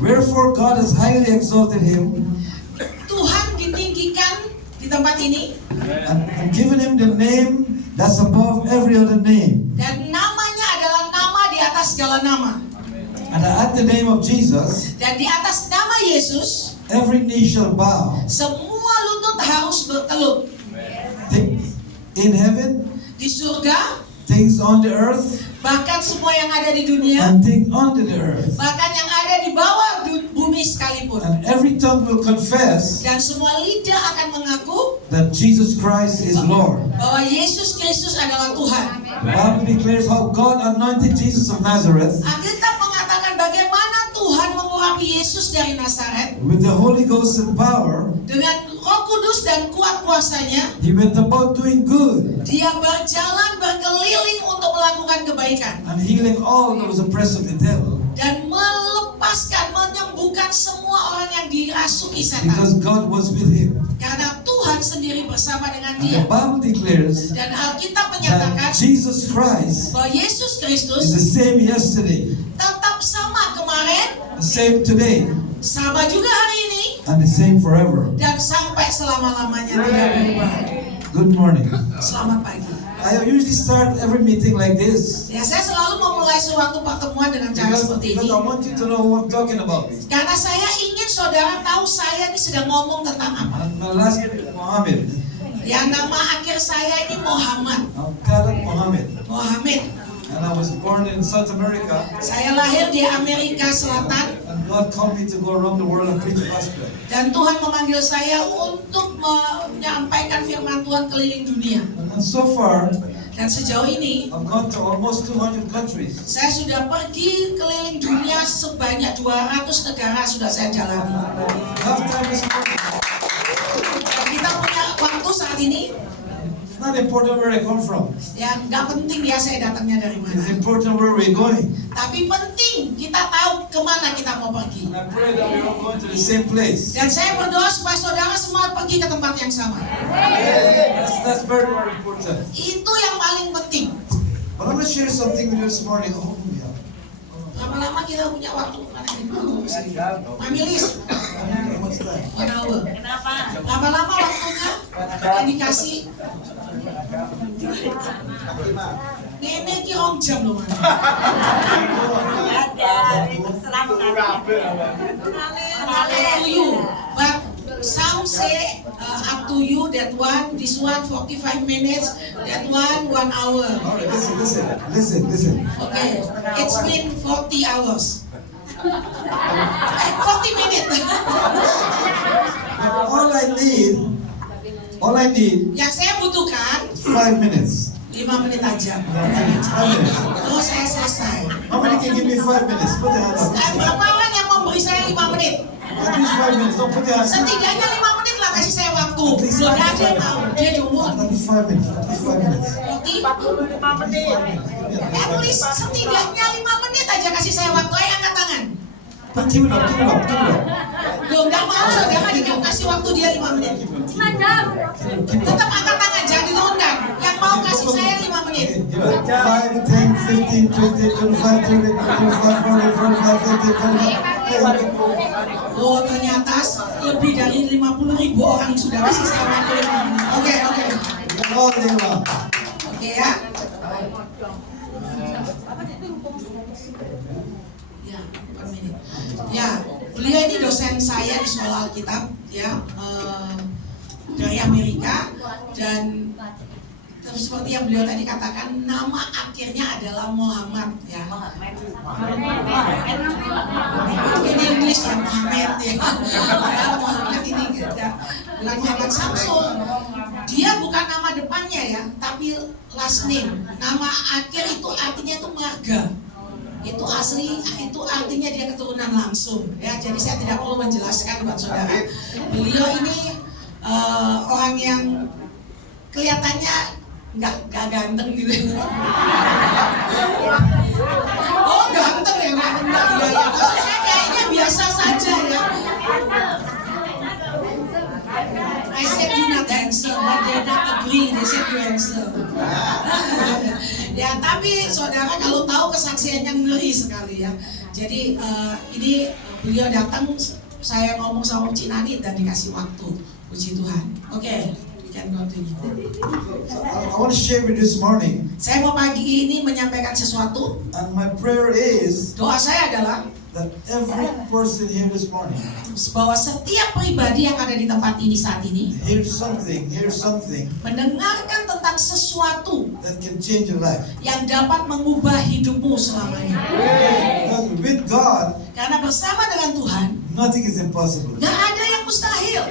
Wherefore God has highly exalted him Tuhan ditinggikan di tempat ini and given him the name that's above every other name. dan namanya adalah nama di atas segala nama. And at the name of Jesus, Dan di atas nama Yesus, every knee shall bow. semua lutut harus berteluk. In heaven, Di surga, things on the earth, bahkan semua yang ada di dunia, and things under the earth. bahkan yang ada di bawah bumi sekalipun. And every tongue will confess Dan semua lidah akan mengaku that Jesus Christ is Lord. bahwa Yesus Kristus adalah Tuhan. The Bible declares how God anointed Jesus of Nazareth Alkitab mengatakan bagaimana Tuhan mengurapi Yesus dari Nazaret with the Holy Ghost and power. dengan Roh Kudus dan kuat kuasanya. He went about doing good Dia berjalan berkeliling untuk melakukan kebaikan and healing all that was oppressed of the devil, dan melepaskan, menyembuhkan semua orang yang dirasuki setan. because God was with him. Karena Tuhan sendiri bersama dengan And dia. the Bible declares Dan Alkitab that menyatakan Jesus Christ bahwa Yesus is Kristus the same yesterday, tetap sama kemarin, the same today, sama juga hari ini, and the same forever. dan sampai selama-lamanya tidak berubah. Good morning. Selamat pagi. I usually start every meeting like this Ya, saya selalu memulai suatu pertemuan dengan cara seperti because ini. I want you to know who I'm talking about. Karena saya ingin saudara tahu saya ini sedang ngomong tentang apa. And my last name is Mohammed. Yang nama akhir saya ini Muhammad. I'm Khaled Mohammed. Muhammad. And I was born in South America. Saya lahir di Amerika Selatan. And God called me to go around the world and preach the gospel. Dan Tuhan memanggil saya untuk menyampaikan firman Tuhan keliling dunia. And so far, Dan sejauh ini, I've gone to almost 200 countries. saya sudah pergi keliling dunia sebanyak 200 negara sudah saya jalani. Half time is important. Dan kita punya waktu saat ini, It's not important where I come from. yang nggak penting ya saya datangnya dari It's mana. important where we're going. Tapi penting kita tahu kemana kita mau pergi. And I pray that we're all going to the same place. Dan saya berdoa supaya saudara semua pergi ke tempat yang sama. That's very, very important. Itu yang paling penting. But I'm going to share something with you this morning. Oh, yeah. Lama-lama kita punya waktu. Mamilis, What's that? 1 hour. Lama-lama waktunya yang dikasih. Nenek ki om jam loh man. To you, but some say up to you. That one, this one 45 minutes, that one 1 hour. All right, listen. Okay, it's been 40 hours. 40 minutes. All I need Yang saya butuhkan is 5 minutes. 5 menit aja. 5 minutes. Terus saya selesai. How many can give me 5 minutes? Put your hands up. Berapa orang yang memberi saya 5 menit? At least 5 minutes. Don't put your hands up. Setidaknya 5 menit lah kasih saya waktu. Belum ada yang mau. Dia jumur. At least 5 minutes. At least 5 minutes. 45 menit. At least setidaknya 5 menit aja kasih saya waktu. Ayo angkat tangan. But keep it up. Loh, nggak mau saudara dikasih waktu dia 5 menit. Tetap angkat tangan, jangan diturunkan. Yang mau kasih saya 5 menit. 5, 10, 15, 20, 25, 30, 35, 40, 45, 50, 55. Oh, ternyata lebih dari 50.000 orang sudah kasih saya waktu 5 menit. Oke. Oh, dewa. Oke ya. Ya, 1 menit. Ya, beliau ini dosen saya di sekolah Alkitab, ya, dari Amerika, dan seperti yang beliau tadi katakan, nama akhirnya adalah Muhammad, ya. Mungkin Inggris ya Muhammad, ya. Muhammad ini bukan Muhammad Samsul. Dia bukan nama depannya ya, tapi last name. Nama akhir itu artinya itu marga. Itu asli, itu artinya dia keturunan langsung ya. Jadi saya tidak perlu menjelaskan buat saudara. Beliau ini orang yang kelihatannya nggak ganteng gitu. Oh ganteng ya, enggak ya. Maksud saya kayaknya biasa saja ya. I said you not that handsome, but they not agree, they said you handsome. Ya, tapi saudara kalau tahu kesaksiannya ngeri sekali ya. Jadi ini beliau datang, saya ngomong sama Cik Nani dan dikasih waktu. Puji Tuhan. Oke, we can continue. So I want to share with you this morning, Saya mau pagi ini menyampaikan sesuatu. and my prayer is Doa saya adalah that every person here this morning bahwa setiap pribadi yang ada di tempat ini saat ini hears something mendengarkan tentang sesuatu that can change your life. yang dapat mengubah hidupmu selamanya. Because with God, Karena bersama dengan Tuhan, nothing is impossible. gak ada yang mustahil.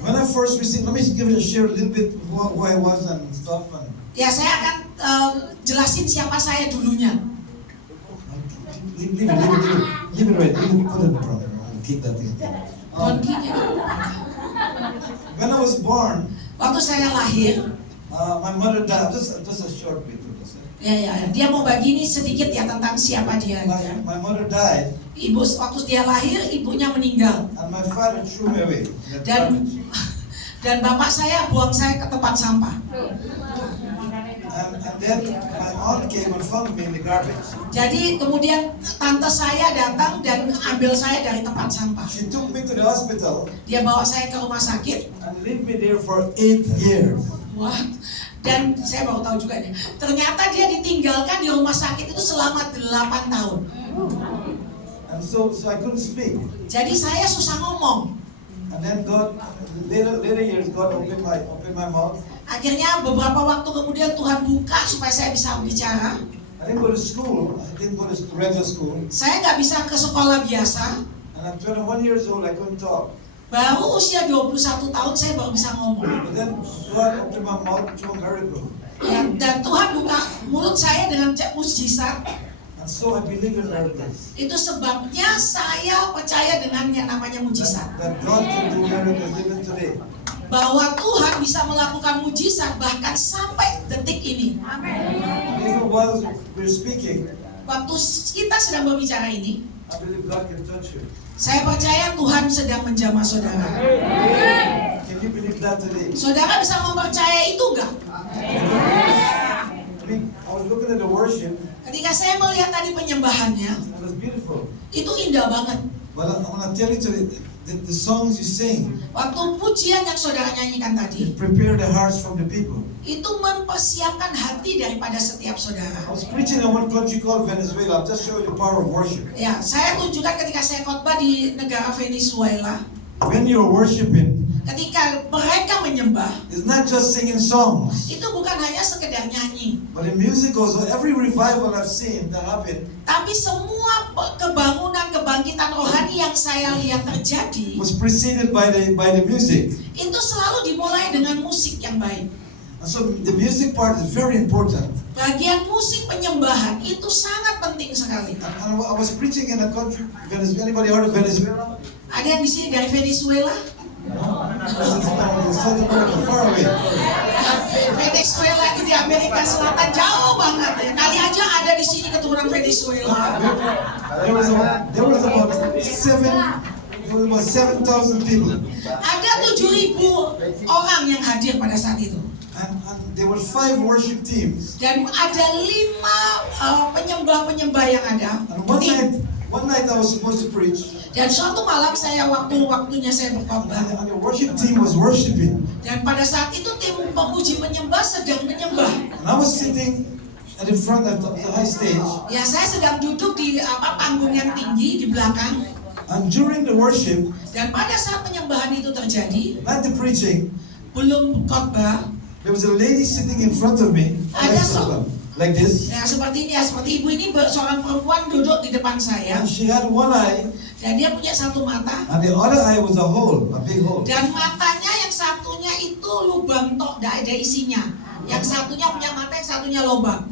When I first received, let me share a little bit who I was and stuff. And Ya, saya akan jelasin siapa saya dulunya. leave it right. Put it in the front. Keep that thing. Konkinya. When I was born, Waktu saya lahir, my mother died. Just a short bit. ya, dia mau bagi ini sedikit ya tentang siapa dia. Ya. My mother died, Ibu waktu dia lahir, ibunya meninggal. and my father threw me away. in the Dan garbage. dan bapak saya buang saya ke tempat sampah. And then my aunt came and found me in the garbage. Jadi kemudian tante saya datang dan ambil saya dari tempat sampah. She took me to the hospital Dia bawa saya ke rumah sakit. and left me there for 8 years. Wah. Dan saya baru tahu juga nih. Ternyata dia ditinggalkan di rumah sakit itu selama 8 tahun. And so I couldn't speak. Jadi saya susah ngomong. And then God, later years, God opened my mouth. Akhirnya beberapa waktu kemudian Tuhan buka supaya saya bisa bicara. I didn't go to school. I didn't go to regular school. Saya nggak bisa ke sekolah biasa. And at 21 years old, I couldn't talk. Baru usia 21 tahun saya baru bisa ngomong. But then God opened my mouth to a miracle. Ya, dan Tuhan buka mulut saya dengan mujizat. And so I believe in miracles. Itu sebabnya saya percaya dengan yang namanya mujizat. That God can do miracles even today. Bahwa Tuhan bisa melakukan mujizat bahkan sampai detik ini. Even while we're speaking, Waktu kita sedang berbicara ini, I believe God can touch you. saya percaya Tuhan sedang menjamah saudara. Can you believe that today? Saudara bisa mempercayai itu enggak? I was looking at the worship. Ketika saya melihat tadi penyembahannya, It was beautiful. itu indah banget. But I want to tell you today, the songs you sing, Waktu pujian yang saudara nyanyikan tadi, it prepare the hearts from the people. itu mempersiapkan hati daripada setiap saudara. I was preaching in one country called Venezuela. I'm just showing the power of worship. Ya, saya tunjukkan ketika saya khotbah di negara Venezuela, When you're worshiping, ketika mereka menyembah, it's not just singing songs, itu bukan hanya sekedar nyanyi, but in music also. Every revival I've seen that happen tapi semua kebangunan, kebangkitan rohani yang saya lihat terjadi, was preceded by the music. itu selalu dimulai dengan musik yang baik. And so the music part is very important. Bagian musik penyembahan itu sangat penting sekali. And I was preaching in a country, Venezuela. Anybody heard of Venezuela? Ada yang di sini dari Venezuela? It's South America, far away. Venezuela itu di Amerika Selatan jauh banget ya. Kali aja ada di sini keturunan Venezuela. There was about 7,000 people. Ada 7.000 orang yang hadir pada saat itu. And there were 5 worship teams. Dan ada 5 penyembah-penyembah yang ada. And one night I was supposed to preach. Dan suatu malam waktunya saya berkhotbah. And the worship team was worshiping. Dan pada saat itu tim pemuji penyembah sedang menyembah. And I was sitting at the front of the high stage. Ya, saya sedang duduk di panggung yang tinggi di belakang. And during the worship, Dan pada saat penyembahan itu terjadi, not the preaching, belum khotbah, there was a lady sitting in front of me. Like this. ya seperti ini ya, seperti ibu ini seorang perempuan duduk di depan saya. And she had one eye, Dan dia punya satu mata. and the other eye was a hole, a big hole. Dan matanya yang satunya itu lubang tok, tidak ada isinya. Yang satunya punya mata, yang satunya lubang.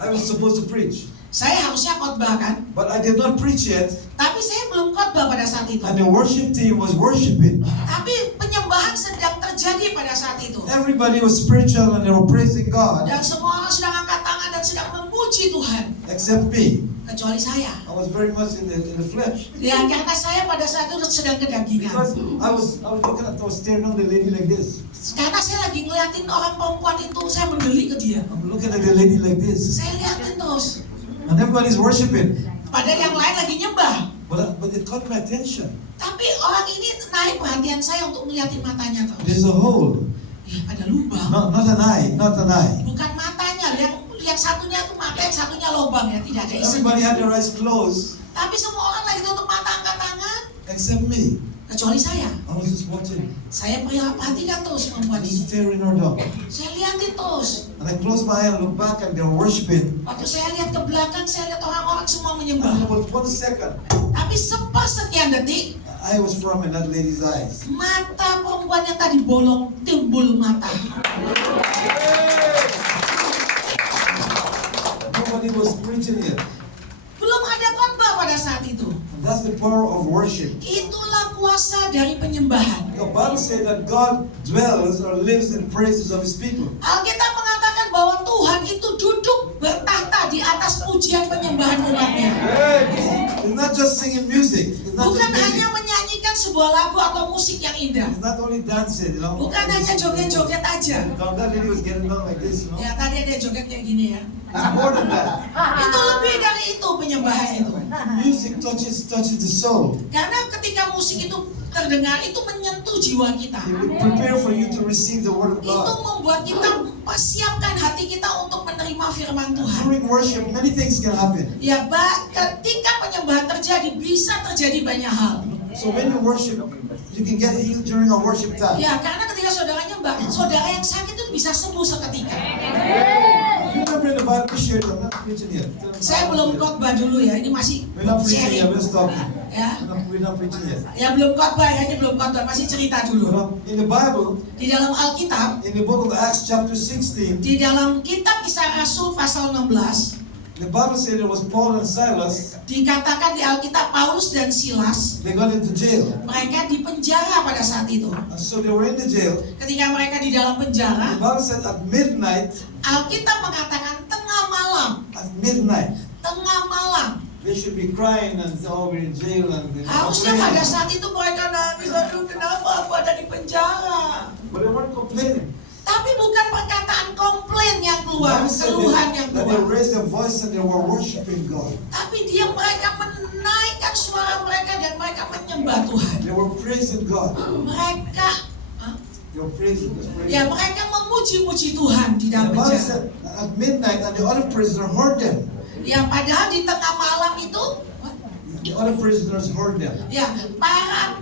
I was supposed to preach, Saya harusnya khotbah kan, but I did not preach yet. tapi saya belum khotbah pada saat itu. And the worship team was worshiping. Tapi penyembahan sedang terjadi pada saat itu. Everybody was spiritual and they were praising God, Dan semua orang sedang angkat tangan dan sedang memuji Tuhan. except me. kecuali saya. I was very much in the flesh. Ya, karena saya pada saat itu sedang kedagingan. Because I was looking at, I was staring on the lady like this. Karena saya lagi ngeliatin orang perempuan itu, saya mendelik ke dia. I'm looking at the lady like this. Saya liatin terus. And everybody's worshiping. Padahal yang lain lagi nyembah. But it caught my attention. Tapi orang ini naik perhatian saya untuk ngeliatin matanya terus. There's a hole. Ya, ada lubang. Not an eye. Not an eye. Bukan matanya, yang satunya itu mata, yang satunya lubang ya, tidak ada isinya. Everybody had their eyes closed. Tapi semua orang lagi tutup mata, angkat tangan, Except me. kecuali saya. I was just watching. Saya perhatikan terus perempuan ini. Staring her down. Saya liatin terus. And I closed my eye and looked back and they were worshiping. Waktu saya lihat ke belakang, saya lihat orang-orang semua And menyembah. about 1 second, Tapi sepersekian detik, I was from in that lady's eyes. mata perempuan yang tadi bolong timbul mata. Nobody was preaching yet. Belum ada khotbah pada saat itu. And that's the power of worship. Itulah kuasa dari penyembahan. The Bible says that God dwells or lives in praises of His people. Alkitab mengatakan bahwa Tuhan itu duduk bertahta di atas pujian penyembahan umatnya. It's not just singing music. It's not Bukan just hanya music. menyanyikan sebuah lagu atau musik yang indah. It's not only dancing, you know. Bukan hanya joget-joget aja. That lady was getting down like this, you know. Ya, tadi ada joget kayak gini ya. It's more than that. Itu lebih dari itu penyembahan itu. Music touches the soul. Karena ketika musik itu terdengar, itu menyentuh jiwa kita. It will prepare for you to receive the word of Itu God. membuat kita persiapkan hati kita untuk menerima firman Tuhan. During worship, many things can happen. Ya, ketika penyembahan terjadi, bisa terjadi banyak hal. So when you worship, you can get healed during a worship time. Ya, karena ketika saudara nyembah, saudara yang sakit itu bisa sembuh seketika. You remember in the Bible, shared, I'm not preaching yet. Saya belum khotbah dulu ya, ini masih We're not preaching yet, sharing. we're just talking. Ya, We're not preaching yet. ya belum khotbah ya, ini belum khotbah, masih cerita But dulu. in the Bible, Di dalam Alkitab, in the book of Acts chapter 16, di dalam kitab Kisah Rasul pasal 16, the Bible said it was Paul and Silas. dikatakan di Alkitab Paulus dan Silas, They got into jail. mereka dipenjara pada saat itu. And so they were in the jail. Ketika mereka di dalam The penjara, Bible said at midnight, Alkitab mengatakan tengah malam, tengah malam. they should be crying and say, oh, we're in jail and Harusnya pada complaining. saat itu mereka nangis, aduh kenapa aku ada di penjara. But they weren't complaining. Tapi bukan perkataan komplain yang The keluar, Bible said keluhan yang that they keluar. raised their voice and they were worshiping God. Tapi mereka menaikkan suara mereka dan mereka menyembah Tuhan. They were praising God. Mereka, They were praising. Just praising. ya mereka memuji-muji Tuhan di The dalam Bible penjara. said at midnight and the other prisoner heard them. Ya padahal di tengah malam itu, The other prisoners heard them. ya para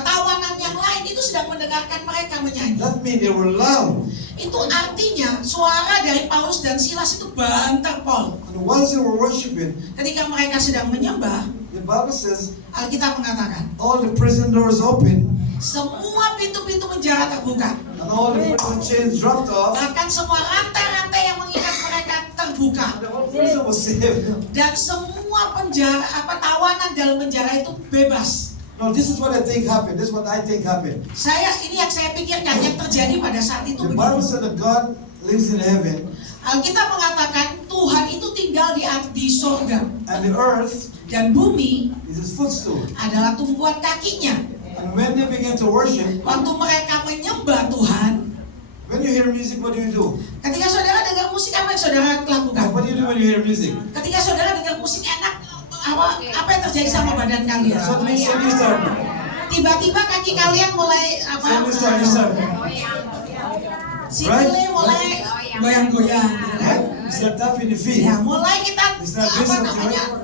tawanan yang lain itu sedang mendengarkan mereka menyanyi. That means they were loud. Itu artinya suara dari Paulus dan Silas itu banter pol. And once they were worshiping, Ketika mereka sedang menyembah, the Bible says Alkitab mengatakan all the prison doors open semua pintu-pintu penjara terbuka. and all the prison chains dropped off. Bahkan semua rantai-rantai yang mengikat mereka terbuka. The whole prison was saved. Dan semua tawanan dalam penjara itu bebas. No, this is what I think happened. This is what I think happened. Ini yang saya pikirkan yang terjadi pada saat itu The Bible begini. said that God lives in heaven Alkitab mengatakan Tuhan itu tinggal di surga. and the earth Dan bumi is His footstool. adalah tumpuan kakinya. And when they begin to worship, Waktu mereka menyembah Tuhan, when you hear music, what do? ketika saudara dengar musik, apa yang saudara lakukan? What do you do when you hear music? Ketika saudara dengar musik enak, apa yang terjadi sama badan kalian? Suddenly you start. Tiba-tiba kaki kalian mulai Suddenly you start. sikilnya mulai goyang-goyang, ya kan? You start tapping your feet. Ya, mulai kita It's not decent,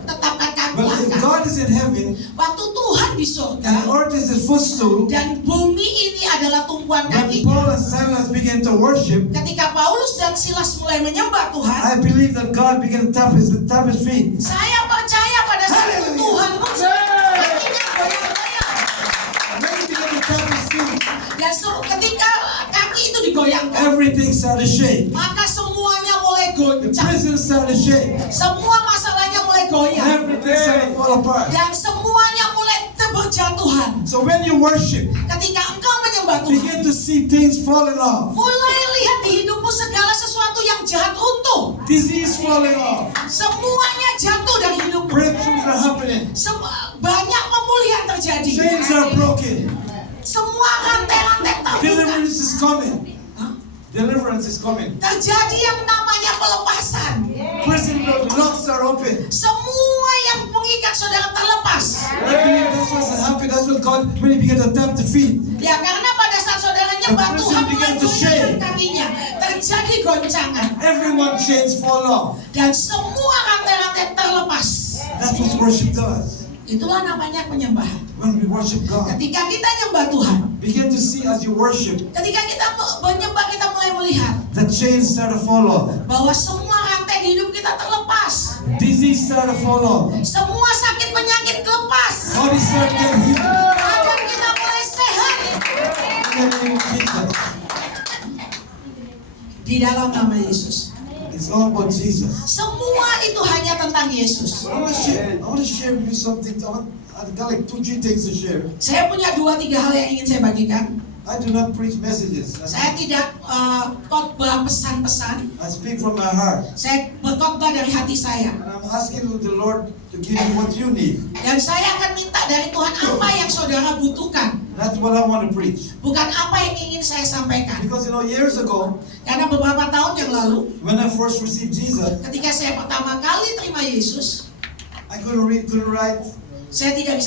tetapkan kaki But if langkah. God is in heaven Waktu Tuhan di surga and earth is His footstool, dan bumi ini adalah tumpuan when kaki. Paul and Silas began to worship, Ketika Paulus dan Silas mulai menyembah Tuhan, I believe that God began to tap His feet. saya percaya pada saat itu Hallelujah. Tuhan pun kakinya goyang-goyang. And when He began to tap His feet, Dan ketika kaki itu digoyangkan, everything started to shake. maka semuanya mulai The goncang. prison started to shake. Semua masalahnya mulai goyang. Everything started to fall apart. Dan semuanya mulai berjatuhan. So when you worship, Ketika engkau menyembah Tuhan, begin to see things falling off. mulai lihat di hidupmu segala sesuatu yang jahat runtuh. Disease falling off. Semuanya jatuh dari hidupmu. Breakthroughs are happening. Banyak pemulihan terjadi. Chains are broken. Semua rantai-rantai terbuka. Deliverance is coming. Hah? Deliverance is coming. Terjadi yang namanya pelepasan. Prison locks are open. Semua yang mengikat saudara terlepas. I believe that's what's happening. That's what God when He began to tap the feet. Ya, karena pada saat saudara nyembah The Tuhan prison mulai began to shake. goyangkan kakinya, terjadi goncangan Everyone chains fall off. dan semua rantai-rantai terlepas. That's what worship does. Itulah namanya penyembahan. When we worship God, Ketika kita nyembah Tuhan, begin to see as you worship, ketika kita menyembah, kita mulai melihat the chains start to fall off. bahwa semua rantai di hidup kita terlepas. Disease start to fall off. Semua sakit penyakit lepas. Body start getting healed. Badan kita mulai sehat. In the name of Jesus. Di dalam nama Yesus. It's all about Jesus. Semua itu hanya tentang Yesus. I want to share with you something. I've got like 2-3 things to share. Saya punya 2-3 hal yang ingin saya bagikan. I do not preach messages. Saya tidak khotbah pesan-pesan. I speak from my heart. Saya berkhotbah dari hati saya. And I'm asking the Lord to give you what you need. Dan saya akan minta dari Tuhan apa yang saudara butuhkan. That's what I want to preach. Bukan apa yang ingin saya sampaikan. Because years ago, Karena beberapa tahun yang lalu, when I first received Jesus, ketika saya pertama kali terima Yesus, I couldn't read, couldn't write. saya tidak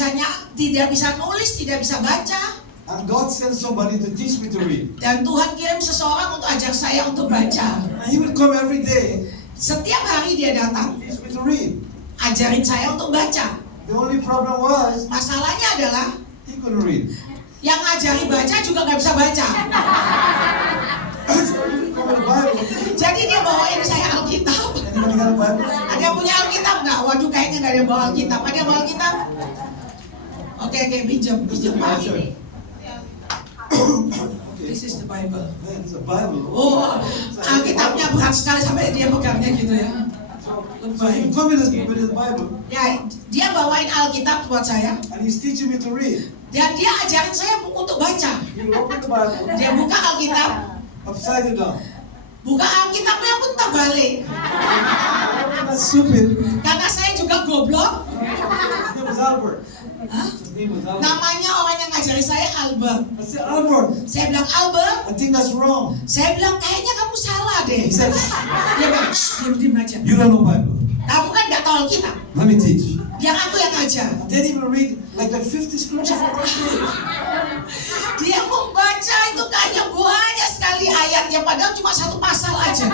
bisa nulis, tidak bisa baca. And God sent somebody to teach me to read. Dan Tuhan kirim seseorang untuk ajar saya untuk baca. And He would come every day, Setiap hari dia datang, teach me to read. ajarin saya untuk baca. The only problem was, Masalahnya adalah, he couldn't read. yang ngajari baca juga nggak bisa baca. Come with the Bible. Jadi dia bawain saya Alkitab. Anybody got a Bible? Ada yang punya Alkitab nggak? Waduh, kayaknya nggak ada yang bawa Alkitab. Ada yang bawa Alkitab? Oke, pinjam Pak. Okay. This is the Bible. Man, it's a Bible. Oh, Alkitabnya berat sekali sampai dia pegangnya gitu ya. So he come with his Bible, Ya, dia bawain Alkitab buat saya. and he's teaching me to read. Dan dia ajarin saya untuk baca. He will open the Bible, Dia buka Alkitab, upside it down. buka Alkitabnya pun terbalik. That's stupid. Karena saya juga goblok. His name was Albert. Hah? His name was Albert. Namanya orang yang ngajari saya Albert. I said, Albert, Saya bilang, Albert, I think that's wrong. saya bilang kayaknya kamu salah deh. He said, Dia bilang, "Shh, diam aja. you don't know Bible. Kamu kan nggak tahu Alkitab. Let me teach. Biar aku yang ngajar. They didn't even read like the 50 scriptures for one day. Dia membaca itu kayaknya banyak sekali ayatnya, padahal cuma satu pasal aja.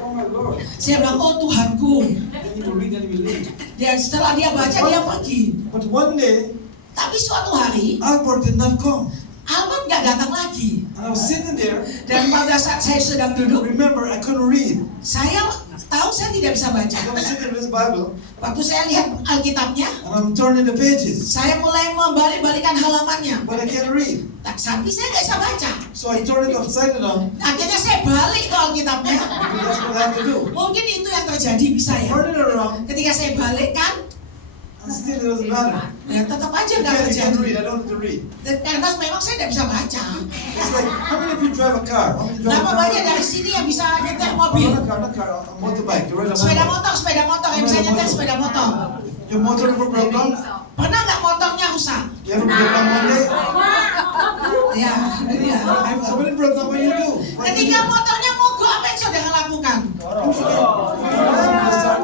Oh my Lord. Saya bilang, oh Tuhanku. Then he will read, then he will leave. Dan setelah dia baca, dia pergi. But one day, Tapi suatu hari, Albert did not come. Albert nggak datang lagi. And I was sitting there. Dan pada saat saya sedang duduk, Remember, I couldn't read. saya tahu saya tidak bisa baca. I was sitting with this Bible, Waktu saya lihat Alkitabnya, and I'm turning the pages, saya mulai membalik-balikan halamannya. but I can't read. Tapi saya nggak bisa baca. So I turn it upside down. Akhirnya saya balik ke Alkitabnya. That's what I have to do. Mungkin itu yang terjadi bisa ya. Turn it around, Ketika saya balik kan, and still it doesn't matter. ya tetap aja I nggak can't terjadi. read. I don't have to read. Karena memang saya tidak bisa baca. It's like, how many of you drive a car? How many drive Berapa a banyak car? dari sini yang bisa nyetir Oh, mobil? not car, a motorbike. You ride a Sepeda motorbike. motor yang bisa nyetir sepeda motor. Your motor ever broke down? Pernah nggak motornya rusak? You ever broke down one day? Ya, iya. Somebody broke down, what do you do? What do you Ketika do? motornya mogok, apa yang saudara lakukan?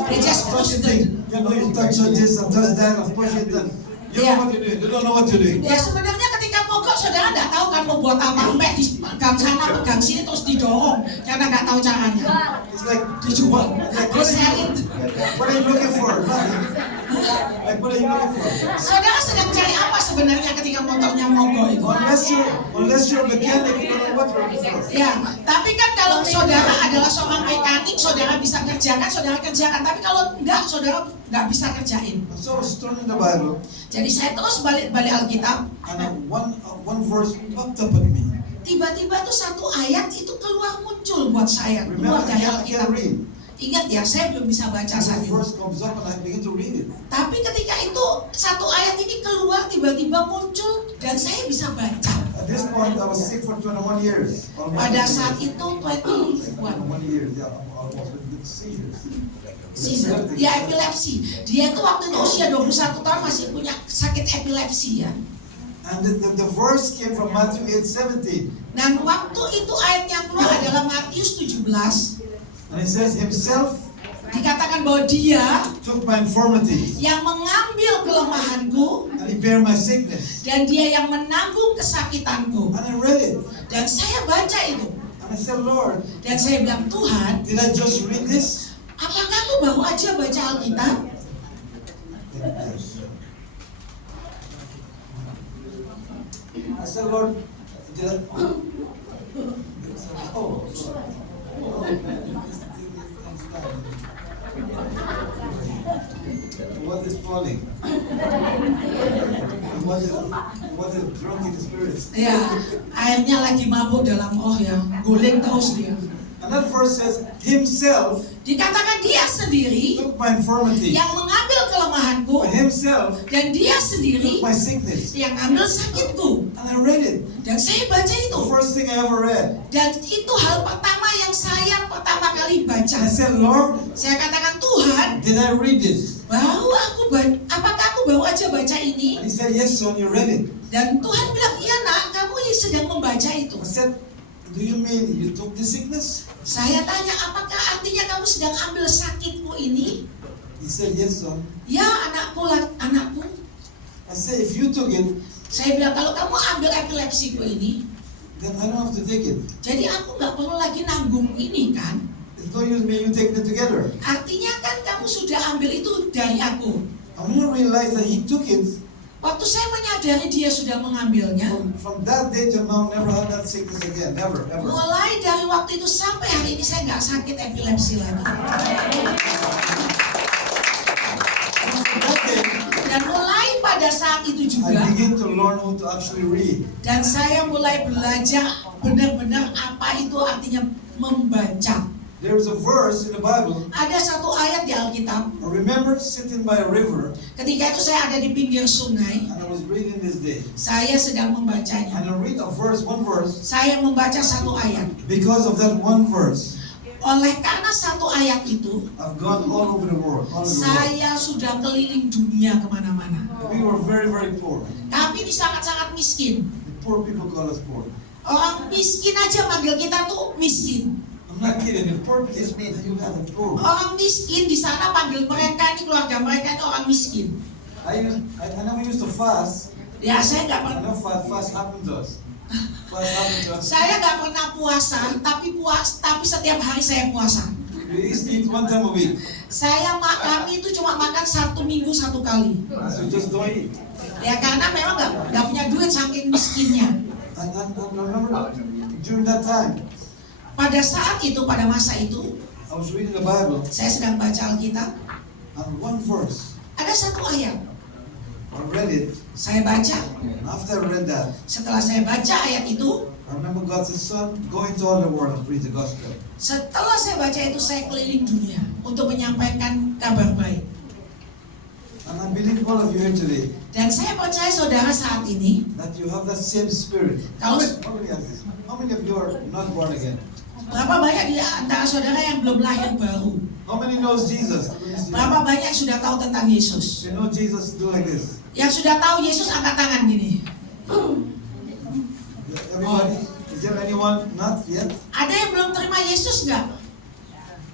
They just push it. You know, you touch this and touch that and push it and you know what you're doing. You don't know what you're doing. Ya sebenarnya ketika mogok saudara nggak tahu kan mau buat apa, sampai dipegang sana pegang sini terus didorong karena nggak tahu caranya. It's like, Dijual, like diselin. what are you looking for? Nothing. Like, what are you looking for? Saudara sedang cari apa sebenarnya ketika motornya mogok itu? Unless you're a mechanic, you don't know what you're looking for. Ya, tapi kan kalau saudara adalah seorang mekanik, saudara bisa kerjakan, saudara kerjakan. Tapi kalau enggak, saudara nggak bisa kerjain. So I was turning the Bible, Jadi saya terus balik Alkitab. and one verse popped up at me. Tiba-tiba tuh satu ayat itu keluar muncul buat saya, keluar Remember, dari I Alkitab. can't read. Ingat ya, saya belum bisa baca The saat itu. verse comes up and I begin to read it. Tapi ketika itu satu ayat ini keluar tiba-tiba muncul dan saya bisa baca. At this point, point, I was sick for 21 years. Pada saat itu 21 21 years, yeah, almost with seizures. season. Ya epilepsi. Dia itu waktu itu usia 21 tahun masih punya sakit epilepsi ya. And the verse came from Matthew 8:17. Dan waktu itu ayat yang keluar adalah Matius 17. And it says himself Dikatakan bahwa dia took my infirmity yang mengambil kelemahanku and he bare my sickness. dan dia yang menanggung kesakitanku. And I read it. Dan saya baca itu. And I said, Lord, Dan saya bilang, Tuhan, did I just read this? apakah aku baru aja baca Alkitab? I said, Lord, did I? Oh. What is falling? What is drunk in the spirit? Ya, airnya lagi mabuk dalam roh ya, guling terus dia. And that verse says, himself Dikatakan dia sendiri took my infirmity. yang mengambil kelemahanku By himself dan dia sendiri took my sickness. yang ambil sakitku. And I read it. Dan saya baca itu. The first thing I ever read. Dan itu hal pertama yang saya pertama kali baca. I said, Lord, Saya katakan, Tuhan, did I read this? apakah aku baru aja baca ini? And he said, yes, son, you read it. Dan Tuhan bilang, iya nak, kamu yang sedang membaca itu. I said, do you mean you took the sickness? Saya tanya, apakah artinya kamu sedang ambil sakitmu ini? He said, yes, son. Ya anakku. I said, if you took it, Saya bilang, kalau kamu ambil epilepsiku ini, then I don't have to take it. jadi aku nggak perlu lagi nanggung ini kan? It's no use me you taking it together. Artinya kan kamu sudah ambil itu dari aku. I didn't realize that he took it. Waktu saya menyadari dia sudah mengambilnya, From that day till now, never had that sickness again. Never, ever. mulai dari waktu itu sampai hari ini saya nggak sakit epilepsi lagi. From that day, Dan mulai pada saat itu I juga, begin to learn how to actually read. dan saya mulai belajar benar-benar apa itu artinya membaca. There is a verse in the Bible. Ada satu ayat di Alkitab. I remember sitting by a river, Ketika itu saya ada di pinggir sungai, and I was reading this day. saya sedang membacanya. And I read a verse, one verse. Saya membaca satu ayat. Because of that one verse, Oleh karena satu ayat itu, I've gone all over the world. All over the world. saya sudah keliling dunia kemana-mana. We were very, very poor. Kami ini sangat-sangat miskin. The poor people call us poor. Orang miskin aja manggil kita tuh miskin. I'm not kidding. If poor is mean that you guys are poor. Orang miskin di sana panggil mereka ini, keluarga mereka itu orang miskin. I never used to fast. Ya saya nggak I pernah. know fast happened to us. Fast happened to us. Saya nggak pernah puasa, tapi setiap hari saya puasa. We used to eat one time a week. Kami itu cuma makan 1 minggu 1 kali. So just don't eat. Ya karena memang nggak punya duit saking miskinnya. And remember, during that time, Pada saat itu, pada masa itu, I was reading the Bible, saya sedang baca Alkitab. and one verse, Ada satu ayat, I read it. saya baca. And after I read that, Setelah saya baca ayat itu, I remember God said, son, go into all the world and preach the gospel. setelah saya baca itu, saya keliling dunia untuk menyampaikan kabar baik. And I believe all of you here today, Dan saya percaya saudara saat ini, that you have that same spirit. Kalau- How many of you are not born again? berapa banyak di antara saudara yang belum lahir baru? How many knows Jesus? Berapa banyak sudah tahu tentang Yesus? You know Jesus do like this. Yang sudah tahu Yesus angkat tangan gini. Everybody? Is there anyone not yet? Ada yang belum terima Yesus nggak?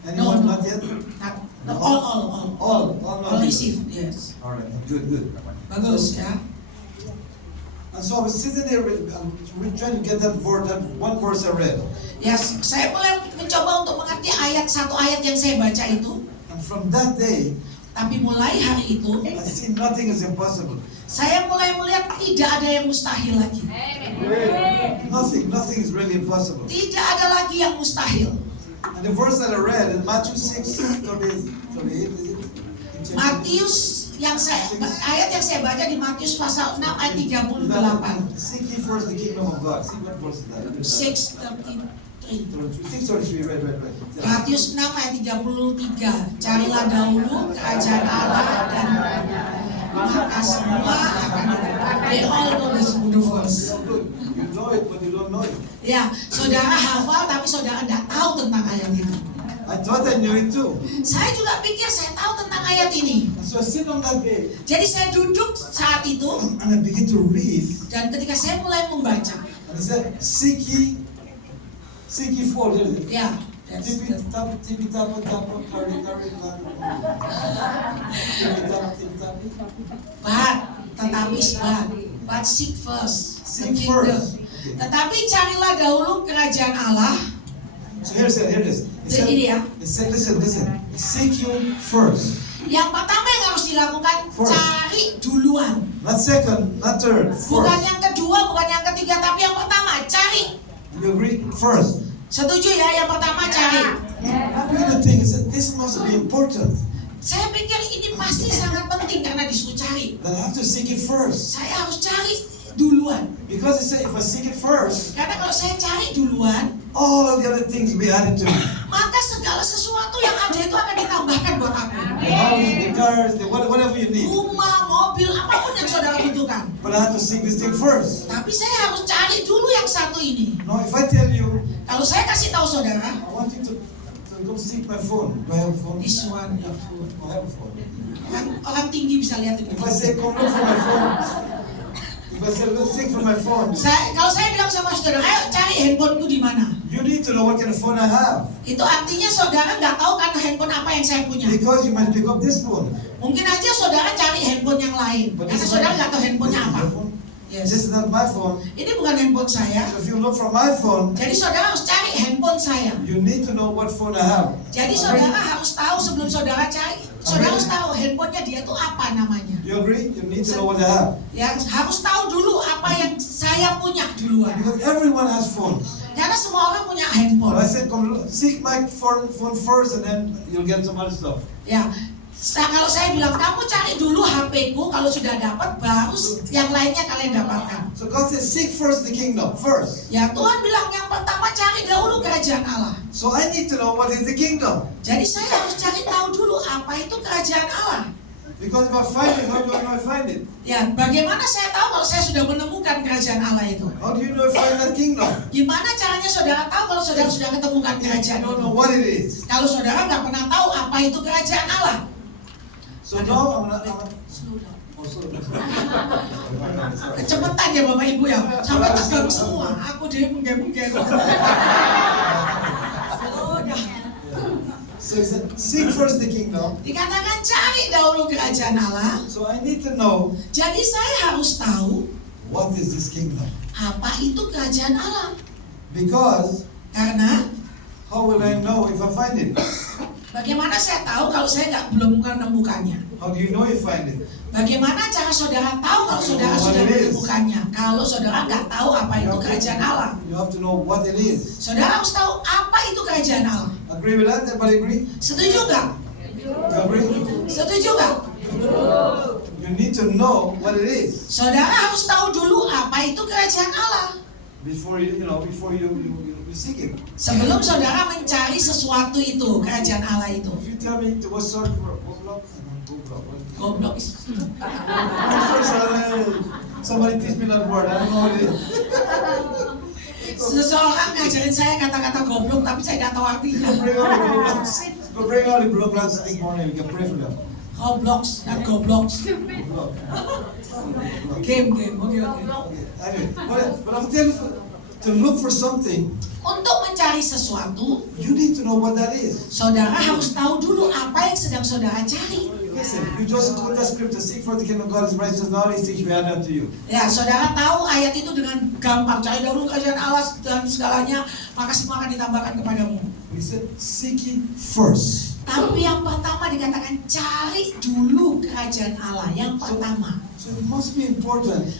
Anyone No. not yet? All All not not yet. receive, yes. All right, good. Bagus ya. And so I was sitting there trying to get that one verse I read. Ya, saya mulai mencoba untuk mengerti satu ayat yang saya baca itu. And from that day, Tapi mulai hari itu, I see nothing is impossible. saya mulai melihat tidak ada yang mustahil lagi. Nothing is really impossible. Tidak ada lagi yang mustahil. And the verse that I read in Matthew 6:38, is it? Matius ayat yang saya baca di Matius pasal 6 ayat 38. Seek ye first the kingdom of God. See what verse is that? 6:33. 6:33. Right. Matius 6 ayat 33. Carilah dahulu kerajaan Allah dan maka semua akan. They all know this verse. You know it, but you don't know it. Ya, saudara hafal tapi saudara tidak tahu tentang ayat itu. I thought I knew it too. Saya juga pikir saya tahu tentang ayat ini. So I sit on that bed Jadi saya duduk saat itu and I begin to read. dan ketika saya mulai membaca, And it said, seek ye for. ya, Tipi tap, kari, but seek first the Seek kingdom. first. Tetapi carilah dahulu kerajaan Allah. So here it is. Ini ya. It said, listen. Seek you first. Yang pertama yang harus dilakukan, First. cari duluan. Not second, not third. Bukan First. yang kedua, bukan yang ketiga, tapi yang pertama, cari. You agree? First. Setuju ya, yang pertama cari. The thing is that this must be important. Saya pikir ini pasti sangat penting karena disuruh cari. That I have to seek it first. Saya harus cari duluan. Because it said if I seek it first, Karena kalau saya cari duluan, all of the other things will be added to me. maka segala sesuatu yang ada itu akan ditambahkan buat aku. The house, the cars, whatever you need. Rumah, mobil, apapun yang saudara butuhkan. But I have to seek this thing first. Tapi saya harus cari dulu yang satu ini. Now if I tell you, Kalau saya kasih tahu saudara, I want you to go seek my phone. Do I have a phone? this one, your phone. I have a phone. Orang tinggi bisa lihat ini. If I say come look for my phone, if I say look seek for my phone, Kalau saya bilang sama saudara, ayo cari handphoneku di mana? you need to know what kind of phone I have. Itu artinya saudara nggak tahu kan handphone apa yang saya punya. Because you might pick up this phone. Mungkin aja saudara cari handphone yang lain, But karena this is saudara not- nggak tahu handphonenya this is apa. my phone. Yes. This is not my phone. Ini bukan handphone saya. So if you look for my phone, Jadi saudara harus cari handphone saya. you need to know what phone I have. Jadi saudara harus tahu sebelum saudara cari. Saudara harus tahu handphonenya dia tuh apa namanya. You agree? You need to know what I have. Ya harus tahu dulu apa yang saya punya duluan. Because everyone has phones. Karena semua orang punya But handphone. I said, come look, seek my phone first and then you'll get some other stuff. Ya. Kalau saya bilang kamu cari dulu HP-ku, kalau sudah dapat baru yang lainnya kalian dapatkan. So God says, seek first the kingdom, first. Ya Tuhan bilang yang pertama cari dahulu kerajaan Allah. So I need to know what is the kingdom. Jadi saya harus cari tahu dulu apa itu kerajaan Allah. Because if I find it, how do I know I find it? Ya, bagaimana saya tahu kalau saya sudah menemukan kerajaan Allah itu? How do you know I find that kingdom? Gimana caranya saudara tahu kalau saudara sudah ketemukan I kerajaan don't itu? know what it is. Kalau saudara nggak pernah tahu apa itu kerajaan Allah. So now I'm not. Slow down. Oh, sorry. Kecepatan ya Bapak Ibu ya, sampai tegang semua. Aku dia menggembung-gembung. Slow down. So he said, seek first the kingdom. Dikatakan cari dahulu kerajaan Allah. So I need to know Jadi saya harus tahu what is this kingdom. apa itu kerajaan Allah. Because Karena how will I know if I find it? bagaimana saya tahu kalau saya belum menemukannya? How do you know you find it? Bagaimana cara saudara tahu kalau saudara sudah menemukannya? Kalau saudara nggak tahu apa itu kerajaan Allah, You have to know what it is. saudara harus tahu apa itu kerajaan Allah. Agree with that? Everybody agree? Setuju nggak? You agree? Setuju nggak? You need to know what it is Saudara harus tahu dulu apa itu kerajaan Allah before you seek it. sebelum saudara mencari sesuatu itu kerajaan Allah itu. If you tell me to what sort of Goblok. somebody teach me that word. I don't know what it is. Seseorang ngajarin saya kata-kata goblok tapi saya nggak tahu artinya. Bring all the blood clots this morning. We can pray for them. Roblox dan goblox. Game. Oke. Anyway, but I'm telling you, to look for something, Untuk mencari sesuatu, you need to know what that is. saudara harus tahu dulu apa yang sedang saudara cari. Listen, you just quote that scripture, seek for the kingdom of God is righteousness, and all these things will be added unto you. Ya, saudara tahu ayat itu dengan gampang. Cari dahulu kerajaan Allah dan segalanya, maka semua akan ditambahkan kepadamu. He said, seek it first. Tapi yang pertama dikatakan cari dulu kerajaan Allah. Yang pertama. So it must be important.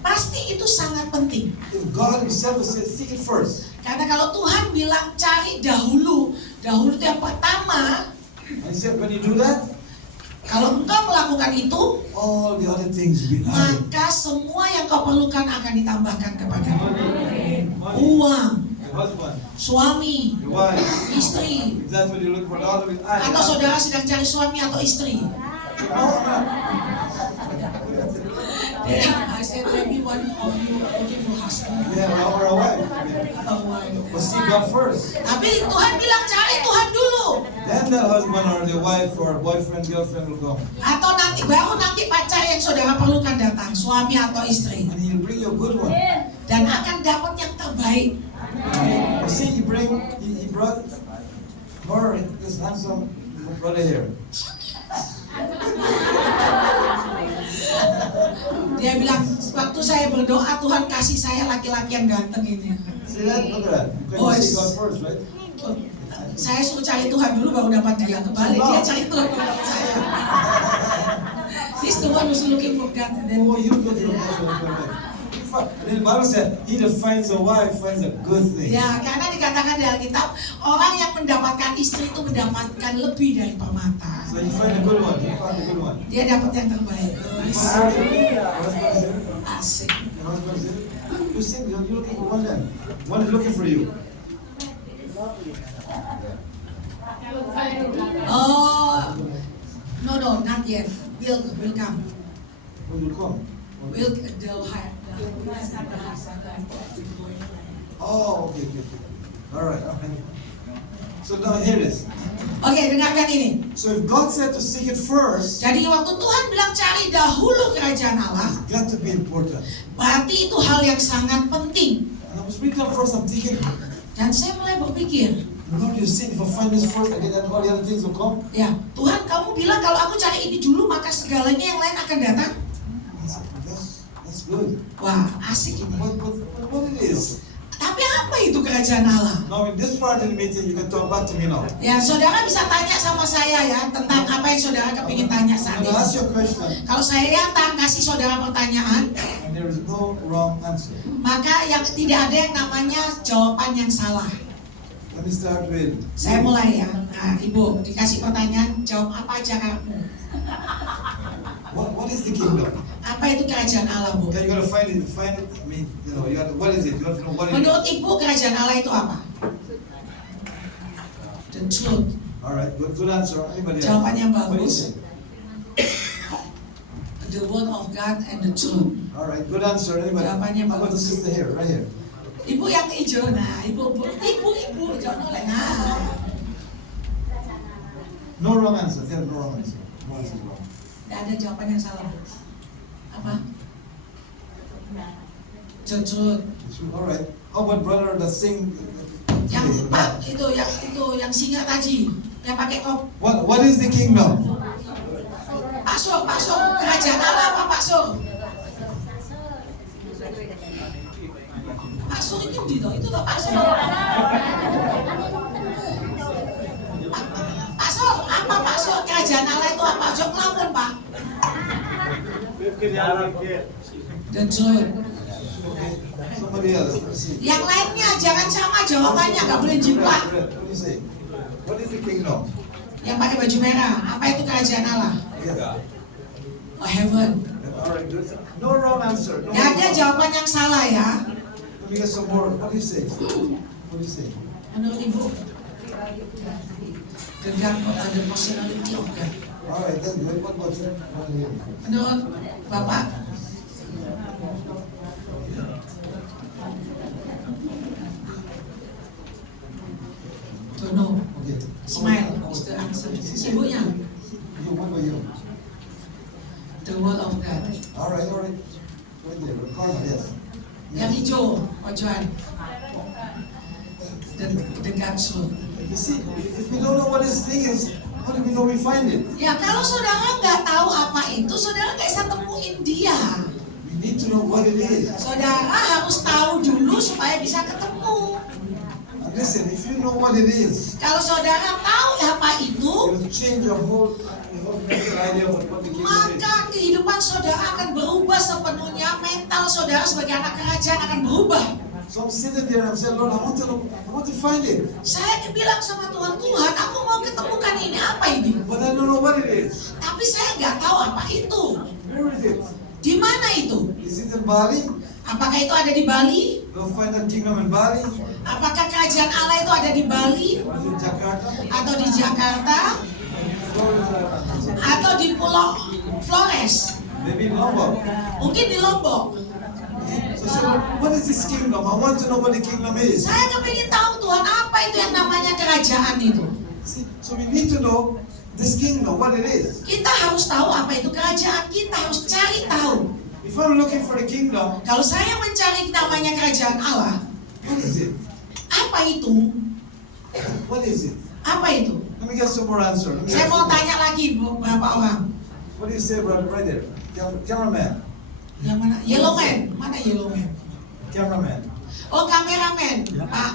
Pasti itu sangat penting. If God Himself said, seek it first. Karena kalau Tuhan bilang cari dahulu itu yang pertama. And He said, when you do that, Kalau engkau melakukan itu, all the other things will be added. maka semua yang kau perlukan akan ditambahkan kepadamu. Money, Uang, your husband, suami, your wife. istri, If that's what you look for, all of it added. atau saudara sedang cari suami atau istri. I said maybe one of you looking for husband. God first. Tapi Tuhan bilang cari Tuhan dulu. Then the husband or the wife or boyfriend, girlfriend will come. Atau baru nanti pacar yang saudara perlukan datang, suami atau istri. And he'll bring you a good one. Dan akan dapat yang terbaik. You see, he brought her, this handsome brother here. Dia bilang, waktu saya berdoa, Tuhan kasih saya laki-laki yang ganteng ini. See that? Look at that. You Oh, can see God first, right? Saya suruh cari Tuhan dulu baru dapat dia. Kebalik, dia cari Tuhan baru dapat saya. He's the one who's looking for God. And then, Oh, you look at that. The Bible said, he that finds a wife finds a good thing. ya, karena dikatakan di Alkitab, orang yang mendapatkan istri itu mendapatkan lebih dari permata. So you find a good one. You found a good one. Dia dapat yang terbaik. Asik. Your husband's here. You see, you're looking for one then. One is looking for you. Oh, no, not yet. Will come. Who will come? Will they'll hire. Oh, okay. All right. So now here it is. Oke, dengarkan ini. So if God said to seek it first, Jadi waktu Tuhan bilang cari dahulu kerajaan Allah, it's got to be important. berarti itu hal yang sangat penting. And I was reading first, I'm thinking, Dan saya mulai berpikir, Lord, you said if I find this first, again, then all the other things will come. ya Tuhan kamu bilang kalau aku cari ini dulu maka segalanya yang lain akan datang. I said, that's good. Wah, asik ini. What it is? Tapi apa itu kerajaan Allah? Now in this part of the meeting, you can talk back to me now. Ya, saudara bisa tanya sama saya ya tentang apa yang saudara kepingin tanya saat I'm ini. going to ask you a question, Kalau saya kasih saudara pertanyaan, and there is no wrong answer. maka yang tidak ada yang namanya jawaban yang salah. Let me start with. Saya mulai ya. Nah, Ibu dikasih pertanyaan, jawab apa aja kamu? What is the kingdom? Apa itu kerajaan Allah, Bu? Okay, you gotta find it. I mean, you know, what is it? You have to know what it is. Menurut Ibu kerajaan Allah itu apa? The truth. All right, good answer. Anybody else? Jawaban yang What do you bagus. think? The word of God and the truth. All right, good answer. Anybody? Jawabannya How about the bagus. sister here, right here? Ibu yang hijau, nah ibu, jangan oleh. Nah, No wrong answer. There no wrong answer. No answer is wrong. tidak ada jawaban yang salah, Bu. Apa? The truth. All right. How about brother that sing? Yang yang singa tadi, yang pakai kop. What is the kingdom? Pasok, kerajaan Allah apa Pasok? Pasok ini gitu, itu loh Pasok. Pasok, apa Pasok? Kerajaan Allah itu apa? Jok ngelamun, Pak. The truth. Okay. Somebody else. Let's see. Yang lainnya jangan sama jawabannya, nggak boleh jiplak. What do you say? What is the kingdom? Yang pakai baju merah, apa itu kerajaan Allah? Yeah. Oh, heaven. All right, good. No wrong answer. No Gak ada wrong. jawaban yang salah ya. Let me get some more. What do you say? What do you say? Menurut Ibu, the God, the personality of God. All right, then what about you? Menurut Bapak, don't know. Okay. Smile is the answer. Ibunya, You, what about you? the word of God. All right. Right there. Karma, yes. Yang hijau, Ojuan. The God's word. You see, if we don't know what this thing is, how do we know we find it? Ya kalau saudara nggak tahu apa itu, saudara nggak bisa temuin dia. We need to know what it is. Saudara harus tahu dulu supaya bisa ketemu. And listen, if you know what it is, Kalau saudara tahu apa it itu, will change your whole mental idea of what the kingdom is. maka kehidupan saudara akan berubah sepenuhnya. Mental saudara sebagai anak kerajaan akan berubah. So I'm sitting there and I'm saying, Lord, I want to find it. Saya bilang sama Tuhan, Tuhan, aku mau ketemukan ini, apa ini? But I don't know what it is. Tapi saya nggak tahu apa itu. Where is it? Di mana itu? Is it in Bali? Apakah itu ada di Bali? We'll find that kingdom in Bali. Apakah kerajaan Allah itu ada di Bali? Or is it Jakarta? Atau di Jakarta? Atau di Pulau Flores? Maybe in Lombok. Mungkin di Lombok. So, what is this kingdom? I want to know what the kingdom is. Saya kepingin tahu Tuhan apa itu yang namanya kerajaan itu. See, so we need to know this kingdom, what it is. Kita harus tahu apa itu kerajaan. Kita harus cari tahu. If I'm looking for the kingdom, Kalau saya mencari namanya kerajaan Allah, what is it? apa itu? What is it? Apa itu? Let me get some more answer. Saya mau tanya lagi beberapa orang. What do you say, brother? Right there. Cameraman. Yang mana? Yellow man. Mana yellow man? Cameraman. Oh, kameramen. Pak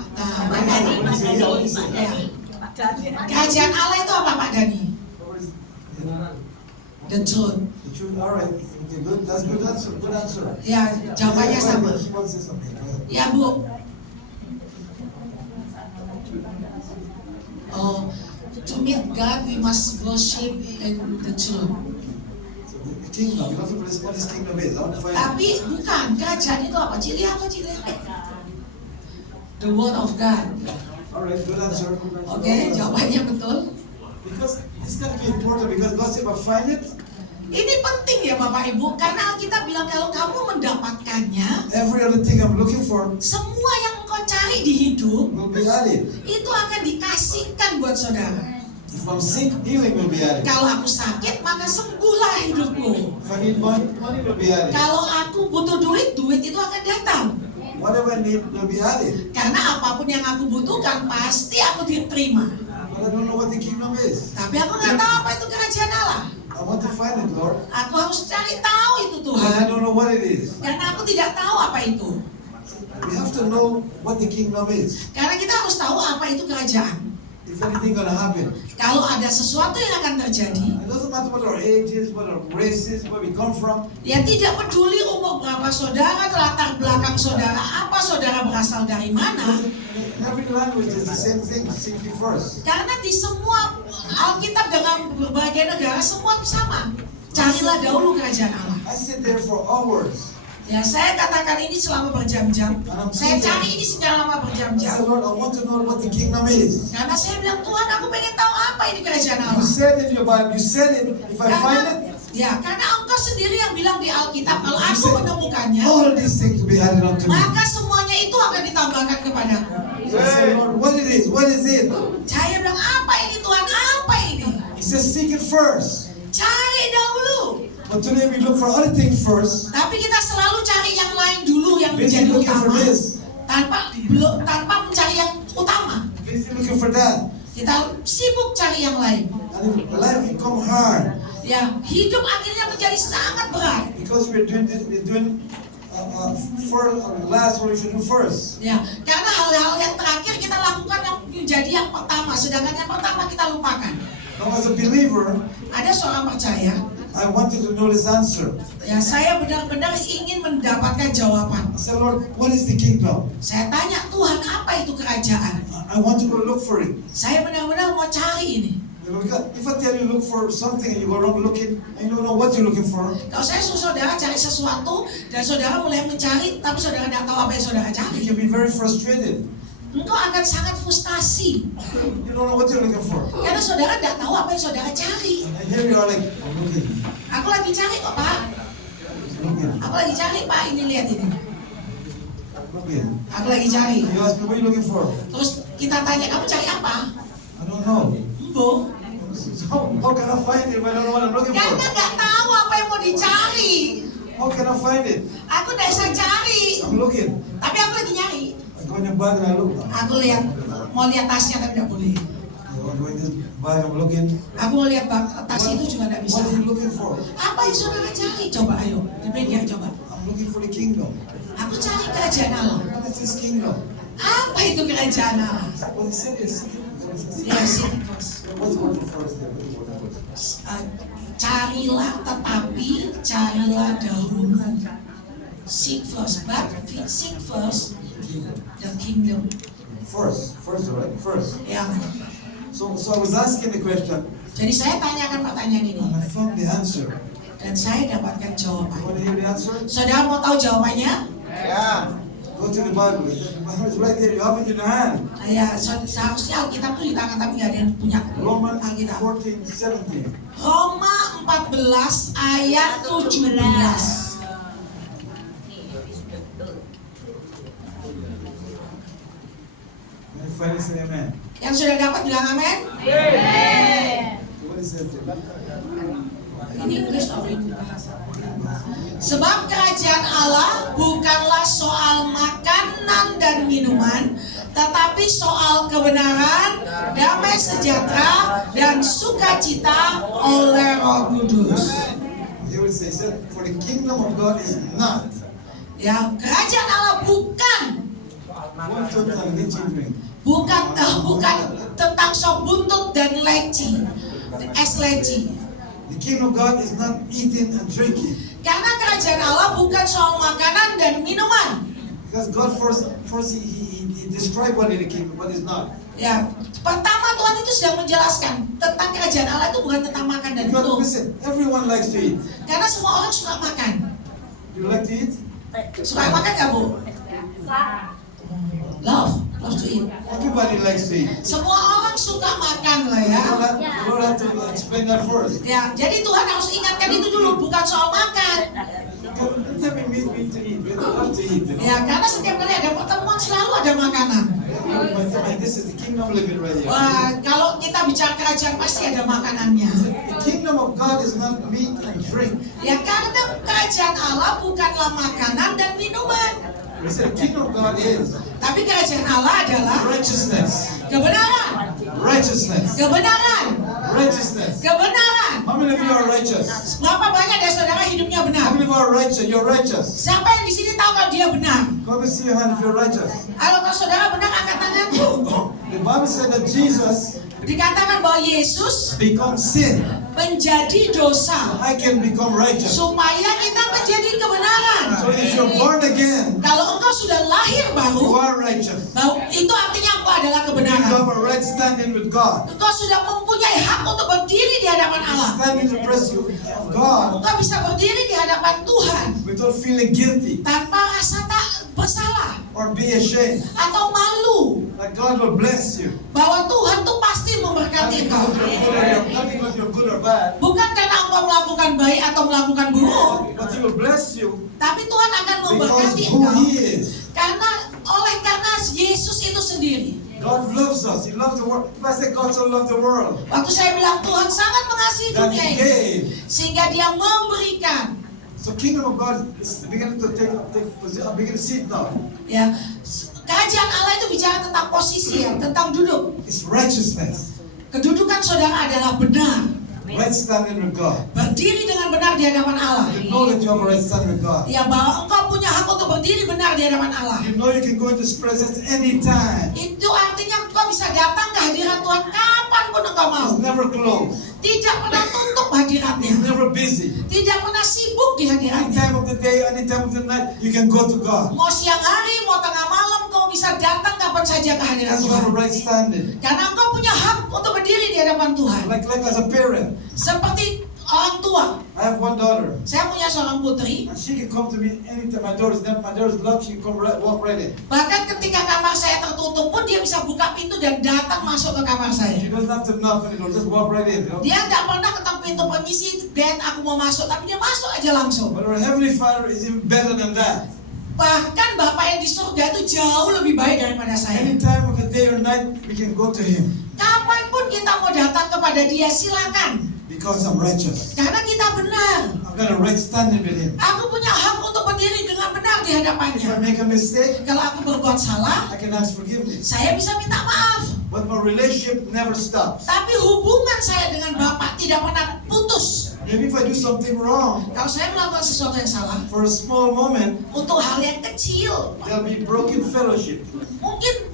What Dani. do you say? What do you say? Ya. Kerajaan Allah itu apa Pak Dani? What is it? The throne. The truth. All right. Okay, good. That's good answer. Good answer. Ya, jawabannya sama. She wants to say something. Go ahead. Ya Bu. Oh, to meet God we must worship in the throne. So the kingdom. You want to know what this kingdom is? I want to find out. Tapi bukan, kerajaan itu apa? Cili apa cili? The word of God. All right. Good answer. Oke, jawabannya betul. Because it's got to be important. Because God said, if I find it, Ini penting ya Bapak Ibu, karena Alkitab bilang kalau kamu mendapatkannya, every other thing I'm looking for semua yang engkau cari di hidup will be added. itu akan dikasihkan buat saudara. If I'm sick, healing will be added. Kalau aku sakit, maka sembuhlah hidupku. If I need money, money will be added. Kalau aku butuh duit, duit itu akan datang. Whatever I need will be added. Karena apapun yang aku butuhkan, pasti aku diterima. But I don't know what the kingdom is. Tapi aku nggak tahu apa itu kerajaan Allah. I want to find it, Lord. Aku harus cari tahu itu And I Tuhan. don't know what it is. Karena aku tidak tahu apa itu. We have to know what the kingdom is. Karena kita harus tahu apa itu kerajaan. If anything gonna happen. Kalau ada sesuatu yang akan terjadi, It doesn't matter what our age is, what our race is, where we come from. ya tidak peduli umur berapa saudara, latar belakang saudara, apa saudara berasal dari mana. In every language is the same thing. Seek ye first. Karena di semua Alkitab dengan berbagai negara semua sama. Carilah dahulu kerajaan Allah. I sit there for hours. Ya, saya katakan ini selama berjam-jam. Saya cari ini secara lama I berjam-jam. said, Lord, I want to know what the kingdom is. Karena saya bilang, Tuhan, aku pengen tahu apa ini kerajaan You Allah. said in your Bible, you said it. If I find it, Ya, karena Engkau sendiri yang bilang di Alkitab, kalau aku menemukannya, all these things will be added unto me. maka semuanya itu akan ditambahkan kepadaku. So I said, Lord, what it is? What is it? Saya bilang, apa ini Tuhan? Apa ini? He says, seek it first. Cari dahulu. But today we look for other things first. Tapi kita selalu cari yang lain dulu yang Busy menjadi looking for utama. this. Tanpa mencari yang utama. Busy looking for that. Kita sibuk cari yang lain. And if life become hard Ya, hidup akhirnya menjadi sangat berat. because we're doing this, we're doing last what we should do first. Ya, karena hal-hal yang terakhir kita lakukan yang menjadi yang pertama, sedangkan yang pertama kita lupakan. Now as a believer, Ada seorang percaya, I wanted to know this answer. ya saya benar-benar ingin mendapatkan jawaban. I said, Lord, what is the kingdom? Saya tanya, Tuhan, apa itu kerajaan? I want to go look for it. Saya benar-benar mau cari ini. Because if I tell you look for something and you go around looking and you don't know what you're looking for, Kalau saya suruh saudara cari sesuatu dan saudara mulai mencari, tapi saudara tidak tahu apa yang saudara you cari, can be very frustrated. engkau akan sangat frustasi. You don't know what you're looking for. Karena saudara tidak tahu apa yang saudara cari. And here you are like, I'm looking, Aku lagi cari kok Pak. looking, Aku lagi cari Pak, ini lihat ini. looking. Aku lagi cari. You ask me, what are you looking for? Terus kita tanya, kamu cari apa? I don't know. Embo. How can I find it if I don't know what I'm looking Karena for? nggak tahu apa yang mau dicari. How can I find it? Aku udah bisa cari, I'm looking. tapi aku lagi nyari. I go in your bag and I look. Aku lihat, mau lihat tasnya tapi tidak boleh. I go in this bag, I'm looking. Aku mau lihat tas itu juga tidak bisa. What are you looking for? Apa yang saudara cari? Coba ayo, dipikir coba. I'm looking for the kingdom. Aku cari kerajaan Allah. What is this kingdom? Apa itu kerajaan Allah? What is it? Ya, sini first. What's the word for first there? What is the word for first? Carilah tetapi carilah dahulu. Seek first, but seek first the kingdom. First, right? First. Ya. So I was asking the question, Jadi saya tanyakan pertanyaan ini and I found the answer. dan saya dapatkan You jawaban. want to hear the answer? Saudara mau tahu jawabannya? Yeah. Go to the Bible. The Bible is right there. You have it in your hand. Ya, seharusnya Alkitab itu di tangan tapi nggak ada yang punya Romans Alkitab. 14:17. Roma 14 ayat 17. finally say amen. Yang sudah dapat bilang amin. What is that? Ini Inggris atau ini bahasa? Sebab kerajaan Allah bukanlah soal makanan dan minuman, tetapi soal kebenaran, damai sejahtera, dan sukacita oleh Roh Kudus. He will say, for the kingdom of God is not Ya, kerajaan Allah bukan one total lychee drink. bukan tentang sop buntut dan leci, es leci. The kingdom of God is not eating and drinking. Karena kerajaan Allah bukan soal makanan dan minuman. Because God first he described what is the kingdom, what is not. Ya, pertama Tuhan itu sudah menjelaskan tentang kerajaan Allah itu bukan tentang makan dan Because minum. listen, everyone likes to eat. Karena semua orang suka makan. You like to eat? Suka makan nggak, Bu? Love to eat. Everybody likes to eat. Semua orang suka makan lah ya. You don't have to explain that first. Ya, jadi Tuhan harus ingatkan itu dulu, bukan soal makan. Tell me meat to eat. We love to eat. You know? Ya, karena setiap kali ada pertemuan selalu ada makanan. This is the kingdom living right here. Wah, kalau kita bicara kerajaan pasti ada makanannya. The kingdom of God is not meat and drink. Ya, karena kerajaan Allah bukanlah makanan dan minuman. We say the kingdom of God is Tapi kerajaan Allah adalah righteousness. kebenaran, Righteousness. kebenaran, Righteousness. kebenaran. How many of you are righteous? Berapa banyak dari saudara hidupnya How benar? many of you are righteous? You're righteous. Siapa yang di sini tahu kalau dia benar? Let me see your hand if you're righteous. Kalau saudara benar, angkat tangan. The Bible said that Jesus Dikatakan bahwa Yesus becomes sin. menjadi dosa I can become righteous. supaya kita menjadi kebenaran. So if you're born again, Kalau engkau sudah lahir you baru, are righteous. itu artinya engkau adalah You kebenaran. have a right standing with God. Engkau sudah mempunyai hak untuk berdiri di hadapan Allah. Stand in the presence of God Engkau bisa berdiri di hadapan Tuhan without feeling guilty tanpa rasa tak bersalah or be ashamed. atau malu, That God will bless you. bahwa Tuhan tuh pasti memberkati engkau. Not because you're good or bad, Bukan karena engkau melakukan baik atau melakukan buruk, but He will bless you tapi Tuhan akan because memberkati who engkau He is. karena Yesus itu sendiri. God loves us. He loves the world. If I say God so loved the world, Waktu saya bilang Tuhan sangat mengasihi that dunia He ini gave. sehingga Dia memberikan. So kingdom of God is beginning to take position. I'm beginning to see it now. Ya, kerajaan Allah itu bicara tentang posisi ya, tentang duduk. It's righteousness. Kedudukan saudara adalah benar. Right standing with God. Berdiri dengan benar di hadapan Allah. You know that you have a right standing with God. Ya, bahwa engkau punya hak untuk berdiri benar di hadapan Allah. You know you can go into His presence anytime. Itu artinya engkau bisa datang ke hadirat Tuhan kapanpun engkau mau. It's never closed. Tidak pernah tutup hadiratnya. It's never busy. Tidak pernah sibuk di Any hadiratnya. time of the day, any time of the night, you can go to God. Mau siang hari, mau tengah malam, kau bisa datang kapan saja ke hadirat As you have a Tuhan. right standing. Karena engkau punya hak untuk berdiri di hadapan Tuhan. Like as a parent, Seperti orang tua. I have one daughter. Saya punya seorang putri. And she can come to me anytime. My daughter's locked, she can come walk right in. Bahkan ketika kamar saya tertutup pun dia bisa buka pintu dan datang masuk ke kamar She saya. doesn't have to knock on the door, just walk right in. You know? Dia tidak pernah ketok pintu permisi, Dan aku mau masuk, tapi dia masuk aja langsung. But our Heavenly Father is even better than that. Bahkan Bapa yang di surga itu jauh lebih baik daripada saya. Any time of the day or night, we can go to Him. Kapanpun kita mau datang kepada Dia, silakan. Because I'm righteous. Karena kita benar. I've got a right standing with Him. Aku punya hak untuk berdiri dengan benar di If I hadapannya. make a mistake, Kalau aku berbuat salah, I can ask forgiveness. saya bisa minta maaf. But my relationship never stops. Tapi hubungan saya dengan Bapak tidak pernah putus. Maybe if I do something wrong, Kalau saya melakukan sesuatu yang salah, for a small moment, untuk hal yang kecil, there'll be broken fellowship, mungkin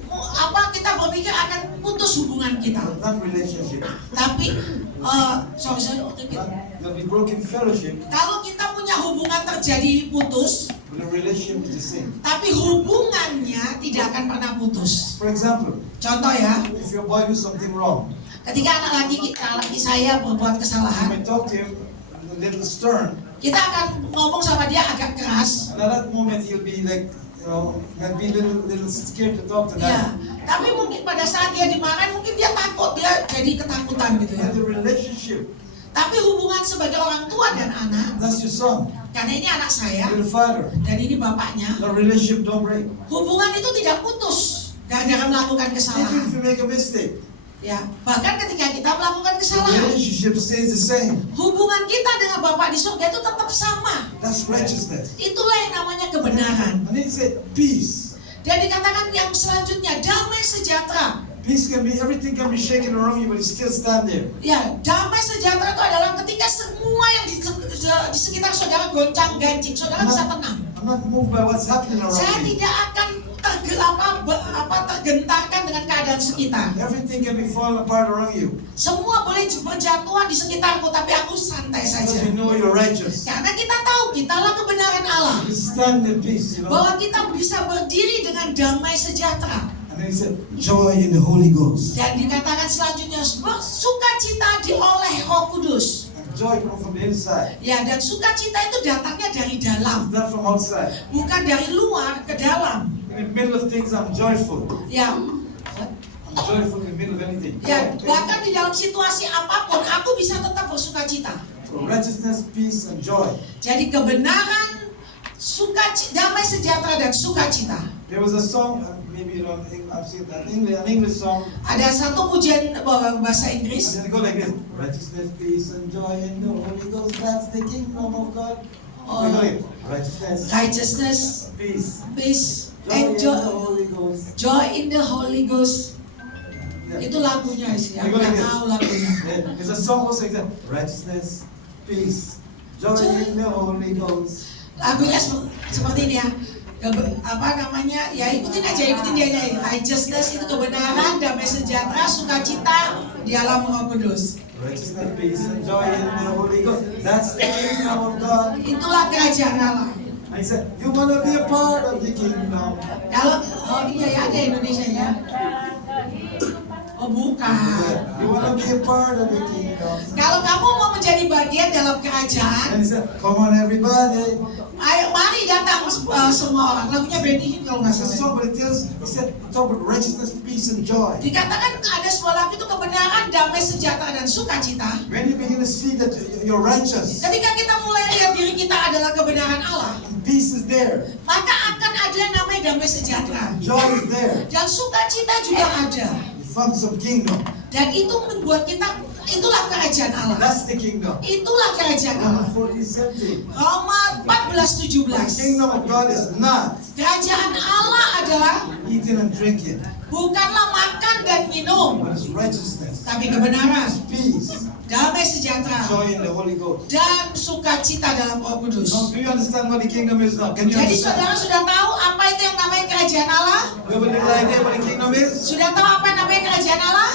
kita berpikir akan putus hubungan kita. but not relationship. Tapi, repeat. There'll be broken fellowship, Kalau kita punya hubungan terjadi putus, but the relationship is the same. tapi hubungannya tidak akan pernah putus. For example, Contoh ya, if your boy do something wrong, ketika anak laki saya berbuat you kesalahan, may talk to him a little stern. kita akan ngomong sama dia agak keras. And at that moment, he'll be like, he'll be a little scared to talk to Ya, that. tapi mungkin pada saat dia dimarahin, mungkin dia takut, dia jadi ketakutan gitu ya. And the relationship, Tapi hubungan sebagai orang tua dan anak, that's your son, karena ini anak saya your father. dan ini bapaknya, The relationship don't break. hubungan itu tidak putus. Gak gara-gara melakukan Even kesalahan. if you make a mistake, Ya, bahkan ketika kita melakukan the kesalahan, relationship stays the same. hubungan kita dengan Bapa di surga itu tetap sama. That's righteousness. Itulah yang namanya kebenaran. And it said peace. Dan dikatakan yang selanjutnya damai sejahtera. Peace can be, everything can be shaken around you, but it still stand there. Ya, damai sejahtera itu adalah ketika semua yang di sekitar saudara goncang ganjing, saudara bisa tenang. I'm not moved by what's happening Saya around me. tidak akan tergentarkan dengan keadaan sekitar. Everything can be falling apart around you. Semua boleh berjatuhan di sekitarku, tapi aku santai Because saja. you know you're righteous. Karena kita tahu kitalah kebenaran Allah. You stand in peace, you know. Bahwa kita bisa berdiri dengan damai sejahtera. And then he said, joy in the Holy Ghost. Dan dikatakan selanjutnya bersukacita oleh Roh Kudus. Joy comes from the inside. Ya, dan sukacita itu datangnya dari dalam, It's not from outside. bukan dari luar ke dalam. In the middle of things, I'm joyful. Ya, I'm joyful in the middle of anything. ya, bahkan di dalam situasi apapun aku bisa tetap bersukacita. So righteousness, peace, and joy. Jadi kebenaran, damai sejahtera dan sukacita. There was a song, maybe you know, I've seen that an English song. Ada satu pujian bahasa And Inggris. then it goes like this: righteousness, peace, and joy in the Holy Ghost. That's the kingdom of God. Oh. Righteousness, Righteousness, peace, peace, joy and in the Holy Ghost. joy in the Holy Ghost. Yeah. Itu lagunya sih, aku Go like nggak this. tahu lagunya. Yeah. There's a song also like that: righteousness, peace, joy in the Holy Ghost. Lagunya seperti ini ya. Apa namanya? Ya ikutin dia nyanyi. Righteousness itu kebenaran, damai sejahtera, sukacita di dalam Roh Kudus. Righteousness, peace, and joy in the Holy Ghost. That's the kingdom of God. Itulah kerajaan Allah. And he said, you want to be a part of the kingdom. Kalau iya ya ada Indonesia ya. Oh bukan. You want to be a part of the kingdom. Kalau kamu mau menjadi bagian dalam kerajaan, And he said, come on everybody. ayo mari datang semua orang. Lagunya Benny Hinn kalau nggak It's a salah. song, but it tells, he said, talk about righteousness, peace, and joy. Dikatakan ada sebuah lagu itu kebenaran, damai sejahtera dan sukacita. When you begin to see that you're righteous, Ketika kita mulai lihat diri kita adalah kebenaran Allah, peace is there, maka akan ada yang namanya damai sejahtera. joy is there, Dan sukacita juga ada. the funds of kingdom. Dan itu membuat kita, itulah kerajaan Allah. That's the kingdom. Itulah kerajaan Allah. Romans 14:17. Roma The 14:17. kingdom of God is not Kerajaan Allah adalah eating and drinking, bukanlah makan dan minum, but it's righteousness, tapi kebenaran, peace, damai sejahtera, joy in the Holy Ghost. dan sukacita dalam Roh Kudus. Now, do you understand what the kingdom is now? Can you Jadi understand? saudara sudah tahu apa itu yang namanya kerajaan Allah? You have a little idea what the kingdom is? Sudah tahu apa yang namanya kerajaan Allah?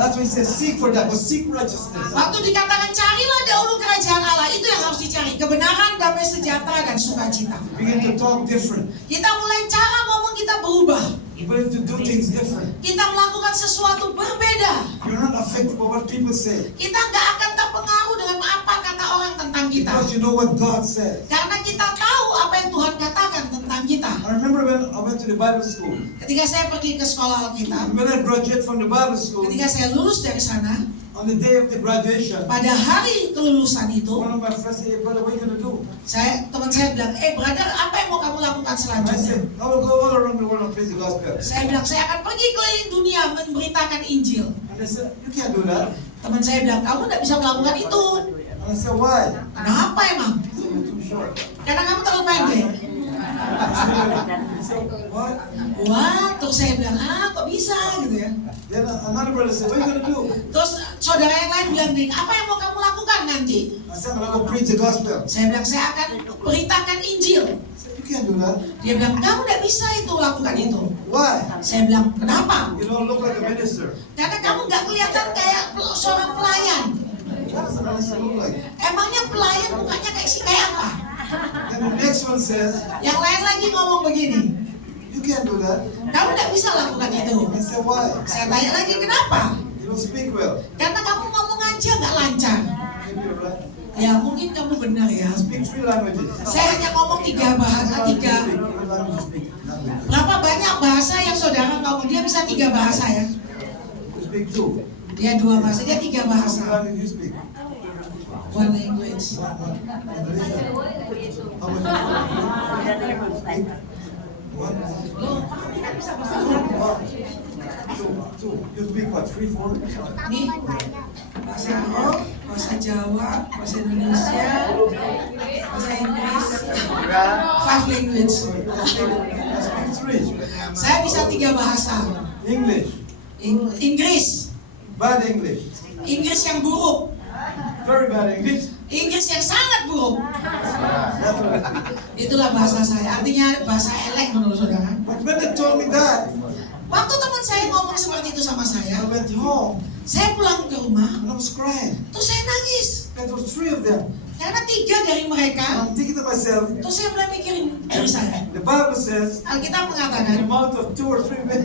That's why he says seek for that, but seek righteousness. Waktu dikatakan carilah dahulu kerajaan Allah, itu yang harus dicari. Kebenaran, damai sejahtera, dan sukacita. Begin to talk different. Kita mulai cara ngomong kita berubah. You begin to do things different. Kita melakukan sesuatu berbeda. You're not affected by what people say, Kita nggak akan terpengaruh dengan apa kata orang tentang kita. because you know what God said. Karena kita tahu apa yang Tuhan katakan tentang kita. I remember when I went to the Bible school. Ketika saya pergi ke sekolah Alkitab, When I graduated from the Bible school, ketika saya lulus dari sana, on the day of the graduation, pada hari kelulusan itu, one of my friends said, hey brother, what are you going to do? teman saya bilang, brother, apa yang mau kamu lakukan I selanjutnya? said, I will go all around the world and preach the gospel. Saya bilang, saya akan pergi keliling dunia memberitakan Injil. And they said, you can't do that. Teman saya bilang, kamu tidak bisa melakukan itu. And I said, why? Kenapa emang? He said, you're too short. Karena kamu terlalu pendek. He said, what? Wah, terus saya bilang, kok bisa gitu ya. Then another brother said, what are you going to do? Terus saudara yang lain bilang, apa yang mau kamu lakukan nanti? I said, I'm going to go preach the gospel. Saya bilang, saya akan beritakan Injil. He said, you can't do that. Dia bilang, kamu tidak bisa itu lakukan itu. Why? Saya bilang, kenapa? You don't look like a minister. Karena kamu nggak kelihatan kayak seorang pelayan. What does a minister look like? Emangnya pelayan mukanya kayak apa? Then the next one says, Yang lain lagi ngomong begini, you can't do that. kamu tidak bisa lakukan itu. I said, why? Saya tanya lagi, kenapa? You don't speak well. Karena kamu ngomong aja nggak lancar. Maybe you're right. Ya mungkin kamu benar ya. I speak 3 languages. Saya hanya ngomong 3 bahasa, 3. What language you speak? Berapa banyak bahasa yang saudara ngomong? Dia bisa 3 bahasa ya. You speak 2. Dia 2 bahasa, dia 3 bahasa. What language you speak? One language. How much? What? 2. You speak what? 3, 4? Nih, bahasa Arab, bahasa Jawa, bahasa Indonesia, bahasa Inggris, 5 language. I speak 3. Saya bisa 3 bahasa. English. Inggris, Bad English. Inggris yang buruk, Very bad English. Inggris yang sangat buruk. That's what I speak. Itulah bahasa saya. Artinya bahasa elek menurut saudara. But when they told me that, Waktu teman saya ngomong seperti itu sama I saya, went home saya pulang ke rumah, and I was crying. terus saya nangis. There were 3 of them. Karena 3 dari mereka, I'm thinking to myself, terus saya mulai mikirin diri saya. the Bible says, Alkitab the mengatakan, mouth of 2 or 3 men.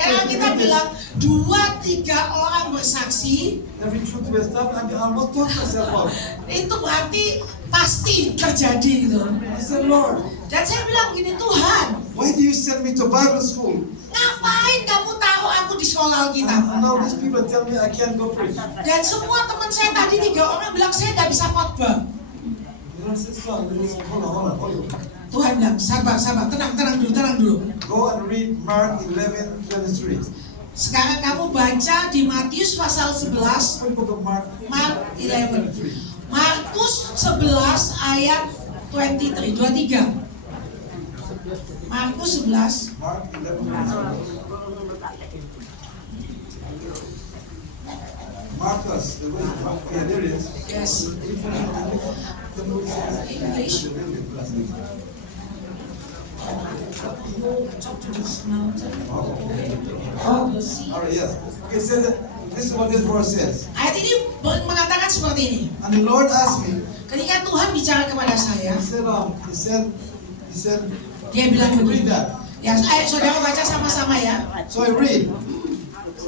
karena Alkitab bilang 2-3 orang bersaksi, Every truth will stop, and I must talk myself out. itu berarti pasti terjadi gitu. I said, Lord, Dan saya bilang gini, Tuhan, why do you send me to Bible school? ngapain kamu taruh aku di sekolah Alkitab? And now these people tell me I can't go preach. Dan semua teman saya tadi 3 orang bilang saya nggak bisa khotbah. You know, I said, son, hold on. Tuhan bilang, sabar, tenang dulu. Go and read Mark 11:23. Sekarang kamu baca di Matius pasal 11, What book of Mark? Mark 11. Markus 11 ayat 23. Markus 11. Mark 11:23. Marcus, the way, yeah, there it is. Yes. English. Talk to this mountain. Oh, the sea. All right, yes. Okay, it says that, this is what this verse says. Ayat ini mengatakan seperti ini. And the Lord asked me, Ketika Tuhan bicara kepada saya, he said, dia bilang read begini. that. Ya, ayo saudara baca sama-sama ya. So I read,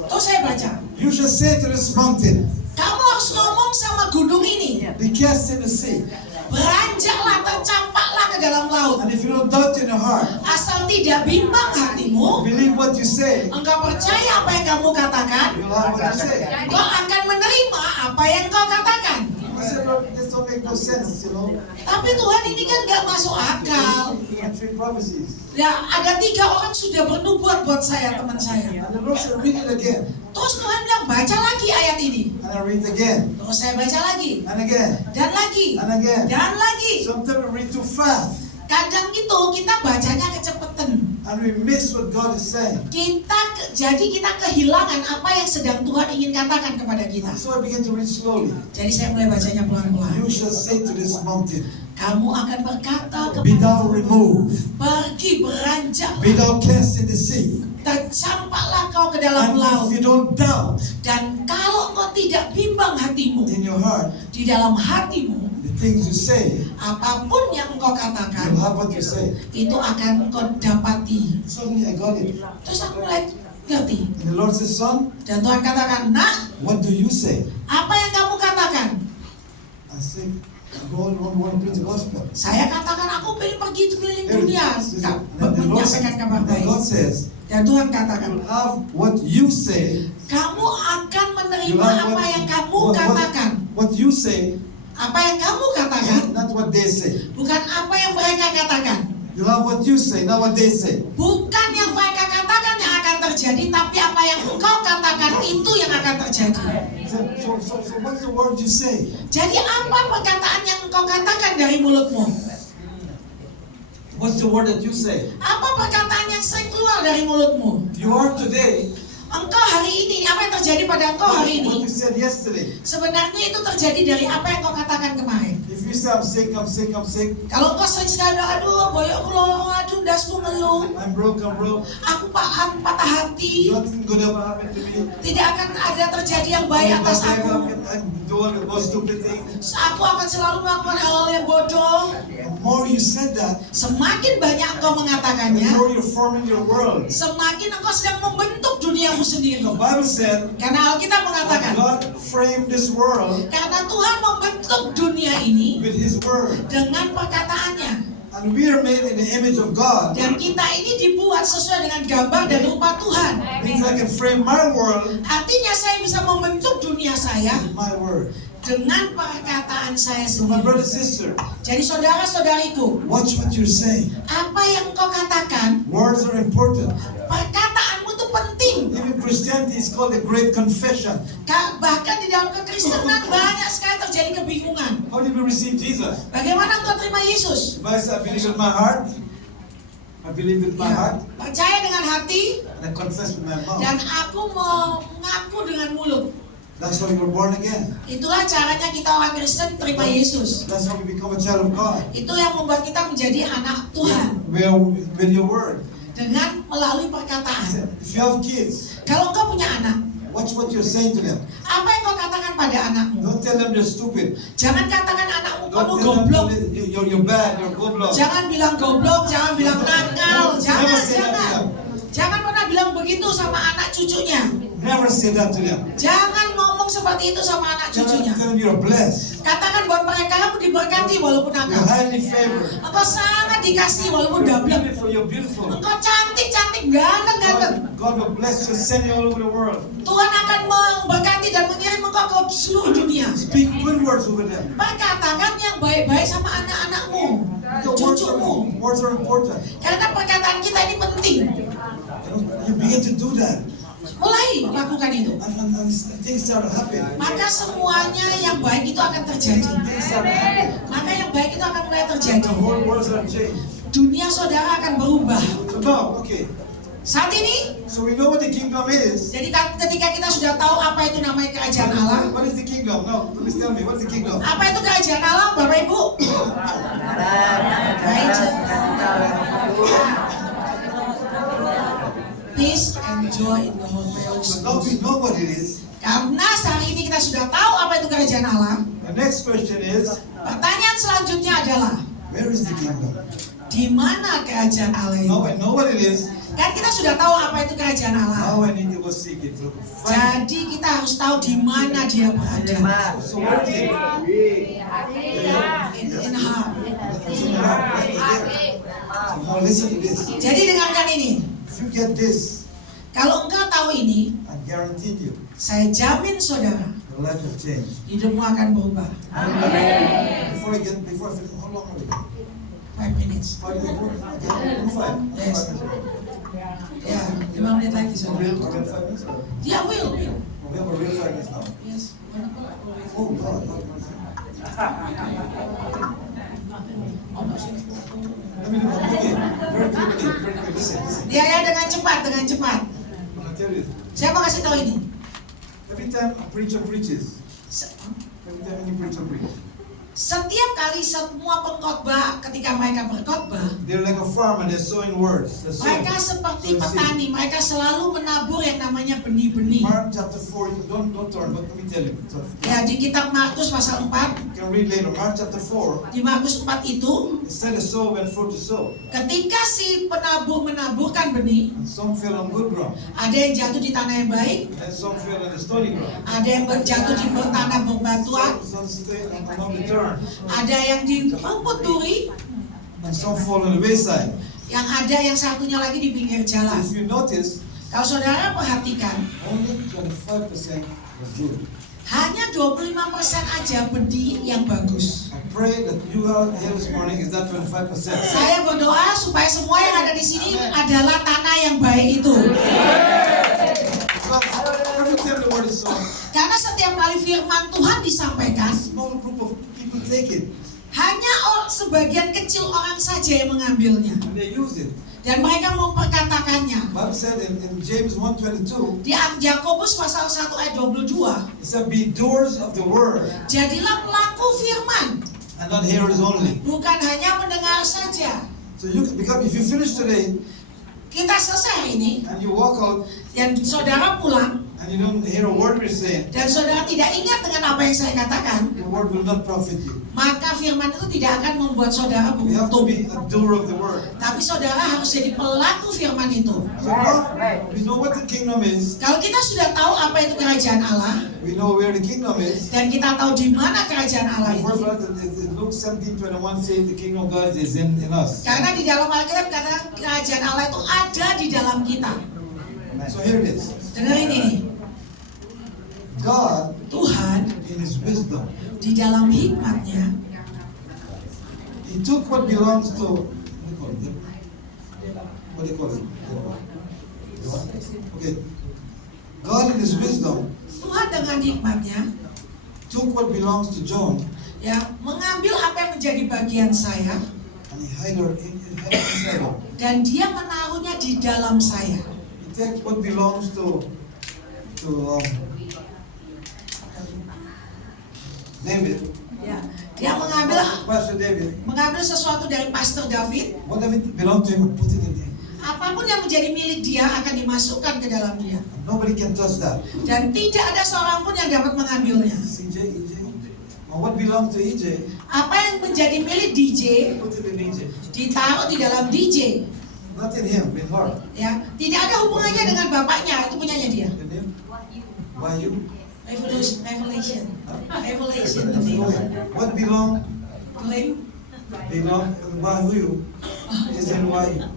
Terus saya baca. you shall say to this mountain, Kamu harus ngomong sama gunung ini. be cast in the sea. Beranjaklah, tercampaklah ke dalam laut. And if you don't doubt in your heart, Asal tidak bimbang hatimu, believe what you say, engkau percaya apa yang kamu katakan, you'll have what you say. engkau akan menerima apa yang kau katakan. I said, Lord, this don't make no sense, you know. Tapi Tuhan ini kan gak masuk akal. 3 prophecies. Ya, ada 3 orang sudah bernubuat buat saya, teman saya. And the Lord said, read it again. Terus Tuhan bilang, baca lagi ayat ini. And I read again. Terus saya baca lagi. And again. Dan lagi. And again. Dan lagi. Sometimes we read too fast. Kadang itu kita bacanya kecepatan. And we miss what God is saying. Jadi kita kehilangan apa yang sedang Tuhan ingin katakan kepada kita. So I begin to read slowly. Jadi saya mulai bacanya pelan-pelan. You shall say to this mountain, Kamu akan berkata be kepada thou removed, pergi beranjak, be thou cast in the sea. tercampaklah kau ke dalam And laut. if you don't doubt Dan kalau kau tidak bimbang hatimu, in your heart di dalam hatimu, the things you say, apapun yang engkau katakan, you'll have what you say. itu akan kau dapati. Suddenly I got it. Terus aku mulai ngerti. And the Lord says, son, Dan Tuhan katakan, nak, what do you say? apa yang kamu katakan? I say, I go and want to preach the gospel. Saya katakan aku pengen pergi keliling There it dunia, is. And the Lord menyampaikan kabar and God baik. says, Dan Tuhan katakan, you'll have what you say. kamu akan You'll menerima have apa yang kamu what- katakan. what you say, Apa yang kamu katakan, not what they say. bukan apa yang mereka katakan. You'll have what you say, not what they say. Bukan yang mereka katakan yang akan terjadi, tapi apa yang engkau katakan itu yang akan terjadi. So what's the word you say? Jadi apa perkataan yang engkau katakan dari mulutmu? What's the word that you say? Apa perkataan yang sering keluar dari mulutmu? You are today Engkau hari ini, apa yang terjadi pada engkau hari what ini? you said yesterday. Sebenarnya itu terjadi dari apa yang kau katakan kemarin. If you say I'm sick, I'm sick, I'm sick, Kalau engkau sering sekali bilang, aduh boyokku lorong, aduh dasku ngeluh, I'm broke, aku patah hati, nothing good ever happened to me. tidak akan ada terjadi yang baik atas aku. I'm doing the most stupid thing. Aku akan selalu melakukan hal-hal yang bodoh. The more you said that, Semakin banyak engkau the mengatakannya, more you're forming your world. semakin engkau sedang membentuk duniamu sendiri. The Bible said Karena Alkitab mengatakan, God framed this world karena Tuhan membentuk dunia ini with His word. dengan perkataannya. And we are made in the image of God. Dan kita ini dibuat sesuai dengan gambar dan rupa Tuhan. Means I can frame my world Artinya saya bisa membentuk dunia saya with my word. dengan perkataan saya So my sendiri. brother, sister, Jadi saudara-saudariku, watch what you're saying. apa yang kau katakan, Words are important. perkataanmu itu penting. Even Christianity is called the Great Confession. Bahkan di dalam kekristenan banyak sekali terjadi kebingungan. How did we receive Jesus? Bagaimana engkau terima Yesus? If I say I believe with my heart, I believe with my heart, Percaya dengan hati and I confess with my mouth. dan aku mengaku dengan mulut. That's how you were born again. Itulah caranya kita orang Kristen terima Yesus. That's how we become a child of God. Itu yang membuat kita menjadi anak Tuhan With your word. dengan melalui perkataan. If you have kids, Kalau engkau punya anak, watch what you're saying to them. apa yang kau katakan pada anakmu? Don't tell them they're stupid. Jangan katakan anakmu kamu Don't tell them goblok. you're bad, you're goblok. Jangan bilang goblok, jangan bilang nakal, Never say that to jangan. them. Jangan pernah bilang begitu sama anak cucunya. Never say that to them. Jangan ngomong seperti itu sama anak cucunya. Tell them you're blessed. Katakan buat mereka kamu diberkati walaupun You're nakal. highly favored. Engkau sangat dikasih walaupun You're dablek. beautiful, you're beautiful. Engkau cantik, ganteng. God will bless you and send you all over the world. Tuhan akan memberkati dan mengirim engkau ke seluruh dunia. Speak good words over them. Katakan yang baik-baik sama anak-anakmu, Your cucumu. words are important. Karena perkataan kita ini penting. You begin to do that. Mulai lakukan itu. And things start to happen. Maka semuanya yang baik itu akan terjadi. Things start to happen. Maka yang baik itu akan mulai The terjadi. whole world start to change. Dunia saudara akan berubah. So now, okay. Saat ini, So we know what the kingdom is. jadi ketika kita sudah tahu apa itu namanya kerajaan Allah. What is the kingdom? Now, please tell me, what's the kingdom? Apa itu kerajaan Allah, Bapak Ibu? Peace and joy in the Holy So now we Ghost. know what it is. Karena saat ini kita sudah tahu apa itu kerajaan Allah. The next question is, Pertanyaan selanjutnya adalah, where is the kingdom? di mana kerajaan Allah Now itu? I know what it is. Kan kita sudah tahu apa itu kerajaan Allah. Now I need to go seek it. So find Jadi kita harus tahu di mana dia berada. it. So where is it? In heart. It's in the heart. Right there. So now listen to this. Jadi dengarkan ini. If you get this, Kalau engkau tahu ini, I guarantee you, saya jamin saudara, your life will change. hidupmu akan berubah. Before I finish, how long are we? 5 minutes. 5 minutes? Okay, 5. Yes. 5 minutes. Ya, 5 menit lagi For saudara. real? For real 5 minutes? Or? Ya, will. We have a real 5 minutes now. Yes. Oh God. Let me do it. Okay. Very quickly. Listen. Ya, dengan cepat. I'm gonna tell you. Saya mau kasih tahu ini. Every time a preacher preaches, every time any preacher preaches, Setiap kali semua pengkhotbah ketika mereka berkhotbah, they're like a farmer. They're sowing words. They're sowing. mereka seperti Sowing seed. petani, mereka selalu menabur yang namanya benih-benih. Mark chapter 4. Don't turn, but let me tell you. So, Ya, di kitab Markus pasal 4, you can read later. Mark chapter 4. di Markus 4 itu, Instead of sow went forth to sow, ketika si penabur menaburkan benih, and some fell on good ground, ada yang jatuh di tanah yang baik, and some fell on the stony ground. ada yang jatuh di tanah berbatuan, Some stay along the turn, ada yang di rumput duri, and some fall on the wayside. yang ada yang satunya lagi di pinggir jalan. If you notice, Kalau saudara perhatikan, only 25% was good. hanya 25% aja benih yang bagus. I pray that you are here this morning is that 25%. Saya berdoa supaya semua yang ada di sini adalah tanah yang baik itu. Every time the word is sown, Karena setiap kali firman Tuhan disampaikan, a small group of people take it hanya sebagian kecil orang saja yang mengambilnya. and they use it. Dan mereka memperkatakannya. Bible said in James 1:22, Di Yakobus pasal 1 ayat 22, it said, "Be doers of the word jadilah pelaku firman, and not hearers only." bukan hanya mendengar saja. So because if you finish today Kita selesai ini, and you walk out dan saudara pulang, and you don't hear a word we're saying, dan saudara tidak ingat dengan apa yang saya katakan, the word will not profit you. maka firman itu tidak akan membuat saudara You have to beruntung. be a doer of the word. Tapi saudara harus jadi pelaku firman itu. So now we know what the kingdom is. Kalau kita sudah tahu apa itu kerajaan Allah, We know where the kingdom is. dan kita tahu di mana kerajaan Allah The itu. first one is Luke 17:21 says the kingdom of God is in us. Karena di dalam Alkitab kata kerajaan Allah itu ada di dalam kita. So here it is. Dengerin ini. God Tuhan in his wisdom, di dalam hikmatnya, he took what belongs to what do you call it? Okay. God in His wisdom Tuhan dengan hikmatnya took what belongs to John ya mengambil apa yang menjadi bagian saya and He hid her inside her. dan dia menaruhnya di dalam saya. He takes what belongs to David, Ya, dia mengambil Pastor David. sesuatu dari Pastor David. Whatever belonged to him, put it in him. Apapun yang menjadi milik dia akan dimasukkan ke dalam dia. Nobody can touch that. Dan tidak ada seorang pun yang dapat mengambilnya. CJ, EJ. Well, what belongs to EJ, Apa yang menjadi milik DJ put it in EJ. ditaruh di dalam DJ. Not in him, in her. Ya, tidak ada hubungannya dengan bapaknya, itu punyanya dia. In him. Why you? Revelation. What belong Claim. why you is in why you,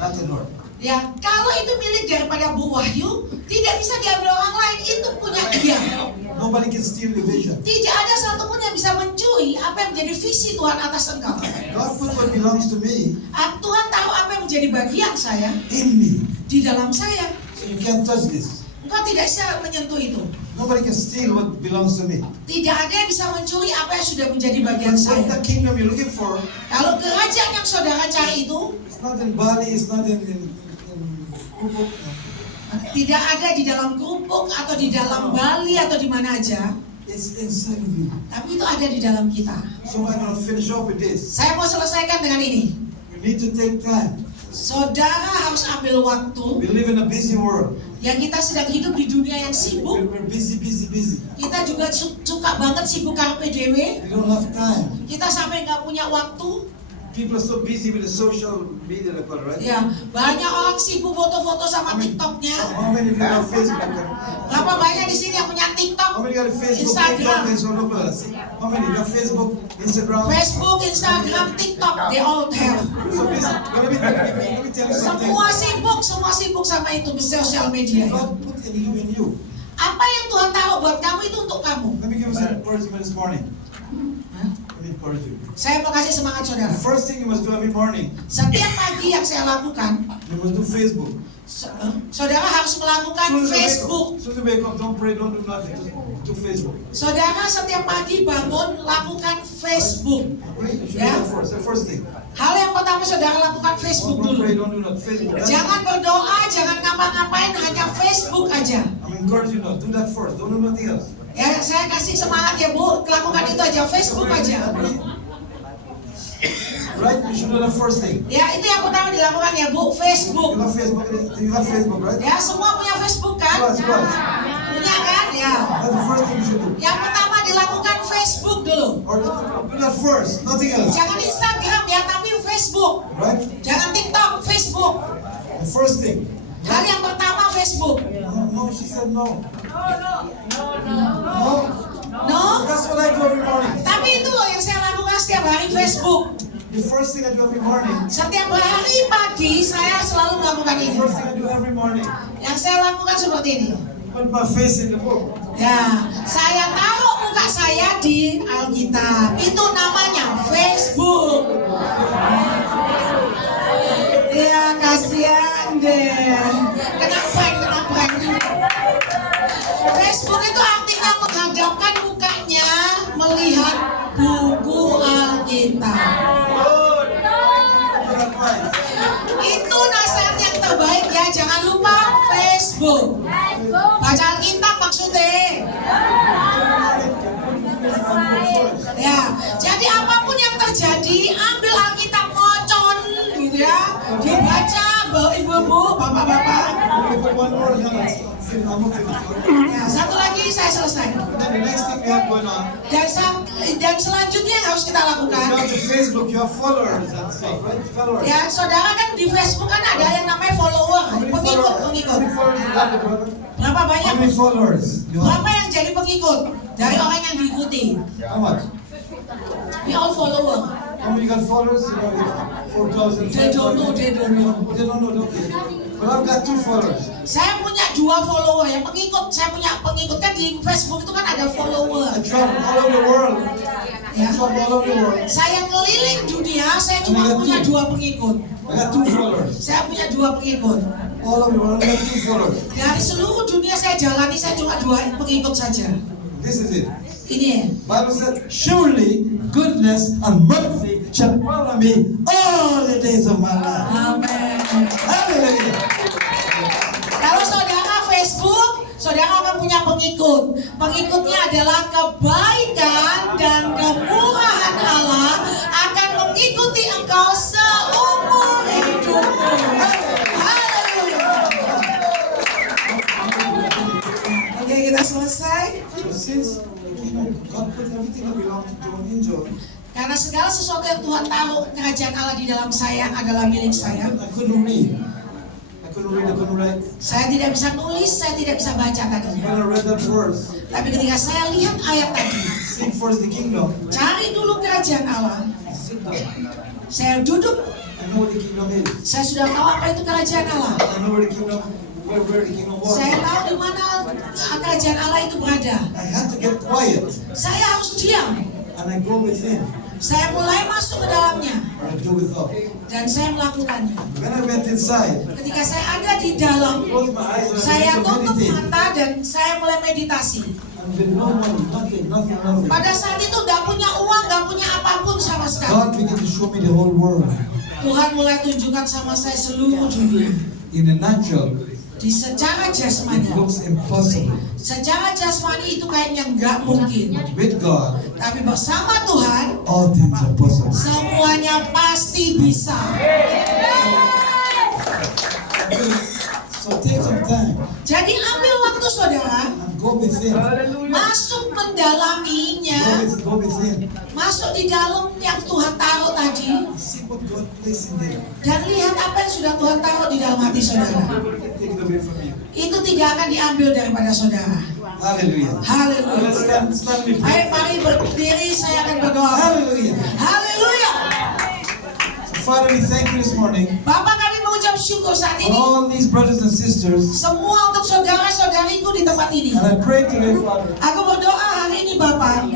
not in her. Ya, kalau itu milik daripada Bu Wahyu, tidak bisa diambil orang lain, itu punya dia. Nobody can steal your vision. Tidak ada satupun yang bisa mencuri apa yang menjadi visi Tuhan atas engkau. God put what belongs to me Tuhan tahu apa yang menjadi bagian saya in me. di dalam saya. So you can't touch this. Engkau tidak bisa menyentuh itu. Nobody can steal what belongs to me. Tidak ada yang bisa mencuri apa yang sudah menjadi bagian What saya. the kingdom you're looking for, Kalau kerajaan yang saudara cari itu it's not in Bali, it's not in Ubud. tidak ada di dalam kerupuk atau di dalam Bali atau di mana aja, It's inside of you. tapi itu ada di dalam kita. So I'm going to finish off with this. Saya mau selesaikan dengan ini. You need to take time. Saudara harus ambil waktu. We live in a busy world. Yang kita sedang hidup di dunia yang sibuk. We're busy. Kita juga suka banget sibuk carpe diem. We don't have time. Kita sampai nggak punya waktu. People are so busy with the social media, right? Ya, banyak orang sibuk foto-foto sama TikToknya. How many of you have Facebook? Berapa banyak di sini yang punya How TikTok, many got Facebook, Instagram? TikTok, and so on? How many got Facebook, Instagram? Facebook, Instagram, TikTok, they all have. So busy. Let me tell you something. Semua sibuk sama itu di sosial media. God put in you. Apa yang Tuhan taruh buat kamu itu untuk kamu. Let me give you some encouragement this morning. Hah? Let me encourage you. Saya mau kasih semangat saudara. The first thing you must do every morning, Setiap pagi yang saya lakukan, you must do Facebook. saudara harus melakukan Facebook. As soon as you wake up, don't pray, don't do nothing. Just do Facebook. Saudara setiap pagi bangun lakukan Facebook. Right? You should Yeah. do that first. The first thing. Hal yang pertama saudara lakukan Facebook Don't pray, dulu. don't do nothing. Facebook. That's- Jangan berdoa, jangan ngapa-ngapain, hanya Facebook aja. I'm encouraging you. Do that first. Don't do nothing else. Ya, saya kasih semangat ya Bu, lakukan itu aja, Facebook aja. Right? You should do that first thing. Ya, itu yang pertama dilakukan ya Bu, Facebook. You have Facebook. You have Facebook, right? Ya, semua punya Facebook kan? Yes. Punya kan? Ya. That's the first thing you should do. Yang pertama dilakukan Facebook dulu. Or do that first. Nothing else. Jangan Instagram ya, tapi Facebook. Right? Jangan TikTok, Facebook. The first thing. Hal yang pertama Facebook. No, she said no. No? That's what I do every morning. Tapi itu loh yang saya lakukan setiap hari Facebook. The first thing I do every morning. Setiap hari pagi saya selalu melakukan The ini. first thing I do every morning. Yang saya lakukan seperti ini. Put my face in the book. Ya, saya taruh muka saya di Alkitab. Itu namanya Facebook. Ya, kasihan deh. Kenapa? Facebook itu artinya menghadapkan mukanya melihat buku Alkitab. Itu nasihat yang terbaik ya. Jangan lupa Facebook. Baca Alkitab maksudnya. Ya, jadi apapun yang terjadi, ambil Alkitab ngocon gitu ya. Dibaca ibu-ibu, bapak-bapak. One more, Ya, satu lagi saya selesai. Then the next thing we have going on. Dan selanjutnya yang harus kita You lakukan. have the Facebook, you have followers and stuff, right? Followers. Ya, saudara kan di Facebook kan ada yang namanya follower, How many pengikut. followers you got, brother? Berapa banyak? How many followers you have? Berapa yang jadi pengikut dari orang yang diikuti? How much? We all follower. How many got followers? You know, 4,000. They don't know. They don't know, okay. But I've got 2 followers. Saya punya 2 follower yang pengikut. Saya punya pengikut kan di Facebook itu kan ada follower. I travel all over the world. Ya. Travel all over the world. Saya keliling dunia, saya cuma punya 2 pengikut. I got 2 followers. Saya punya 2 pengikut. All of you are only 2 followers. Dari seluruh dunia saya jalani, saya cuma 2 pengikut saja. This is it. Ini ya. Bible said, surely goodness and mercy shall follow me all the days of my life. Amin. Hallelujah. Kalau saudara Facebook, saudara akan punya pengikut. Pengikutnya adalah kebaikan dan kemurahan Allah akan mengikuti engkau seumur hidupmu. Haleluya. Oke, kita selesai. So since God put everything that belongs to John in John, Karena segala sesuatu yang Tuhan taruh kerajaan Allah di dalam saya adalah milik saya. I couldn't read. I couldn't write. Saya tidak bisa nulis, saya tidak bisa baca tadinya. When I read that verse, Tapi ketika saya lihat ayat tadi, seek first the kingdom, cari dulu kerajaan Allah. I sit down. Saya duduk, I know what the kingdom is. saya sudah tahu apa itu kerajaan Allah. I know where the kingdom, where the kingdom was. Saya tahu di mana kerajaan Allah itu berada. I had to get quiet Saya harus diam. and I go within Saya mulai masuk ke dalamnya and I do without. dan saya melakukannya. When I went inside, Ketika saya ada di dalam, closed my eyes and I saya began to tutup meditate. mata dan saya mulai meditasi. And with no money, nothing. Pada saat itu nggak punya uang, nggak punya apapun sama sekali. God began to show me the whole world. Tuhan mulai tunjukkan sama saya seluruh dunia. In the natural, Di secara it jasmani, looks impossible. secara jasmani itu kayaknya nggak mungkin. With God, Tapi bersama Tuhan, all things are possible. semuanya pasti bisa. So take some time Jadi ambil waktu saudara, and go within. masuk mendalaminya, Go within. masuk di dalam yang Tuhan taruh tadi, See what God placed in there. dan lihat apa yang sudah Tuhan taruh di dalam hati saudara. Take it away from you. Itu tidak akan diambil daripada saudara. Hallelujah. Haleluya. Let's stand with me. Ayo mari berdiri, saya akan berdoa. Hallelujah. Haleluya. So Father, we thank you this morning Bapak, kami mengucap syukur saat for ini. all these brothers and sisters. Semua untuk saudara-saudariku di tempat ini. And I pray today, Father, Aku berdoa hari ini Bapak,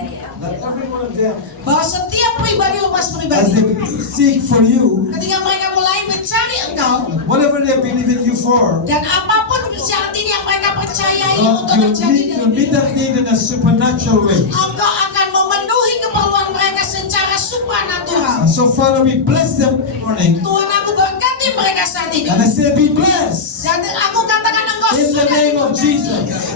that every one of them, bahwa setiap pribadi lepas as pribadi, they seek for you, ketika mereka mulai mencari Engkau, whatever they believe in you for, dan apapun saat ini yang mereka percayai God, untuk terjadi you'll dalam meet hidup, that need in a supernatural way. Engkau akan memenuhi keperluan mereka secara supranatural. And so, Father, we bless them this morning. Tuhan, aku berkati mereka saat ini. And I say, be blessed Dan aku katakan Engkau in the sudah name of diberkati. Jesus.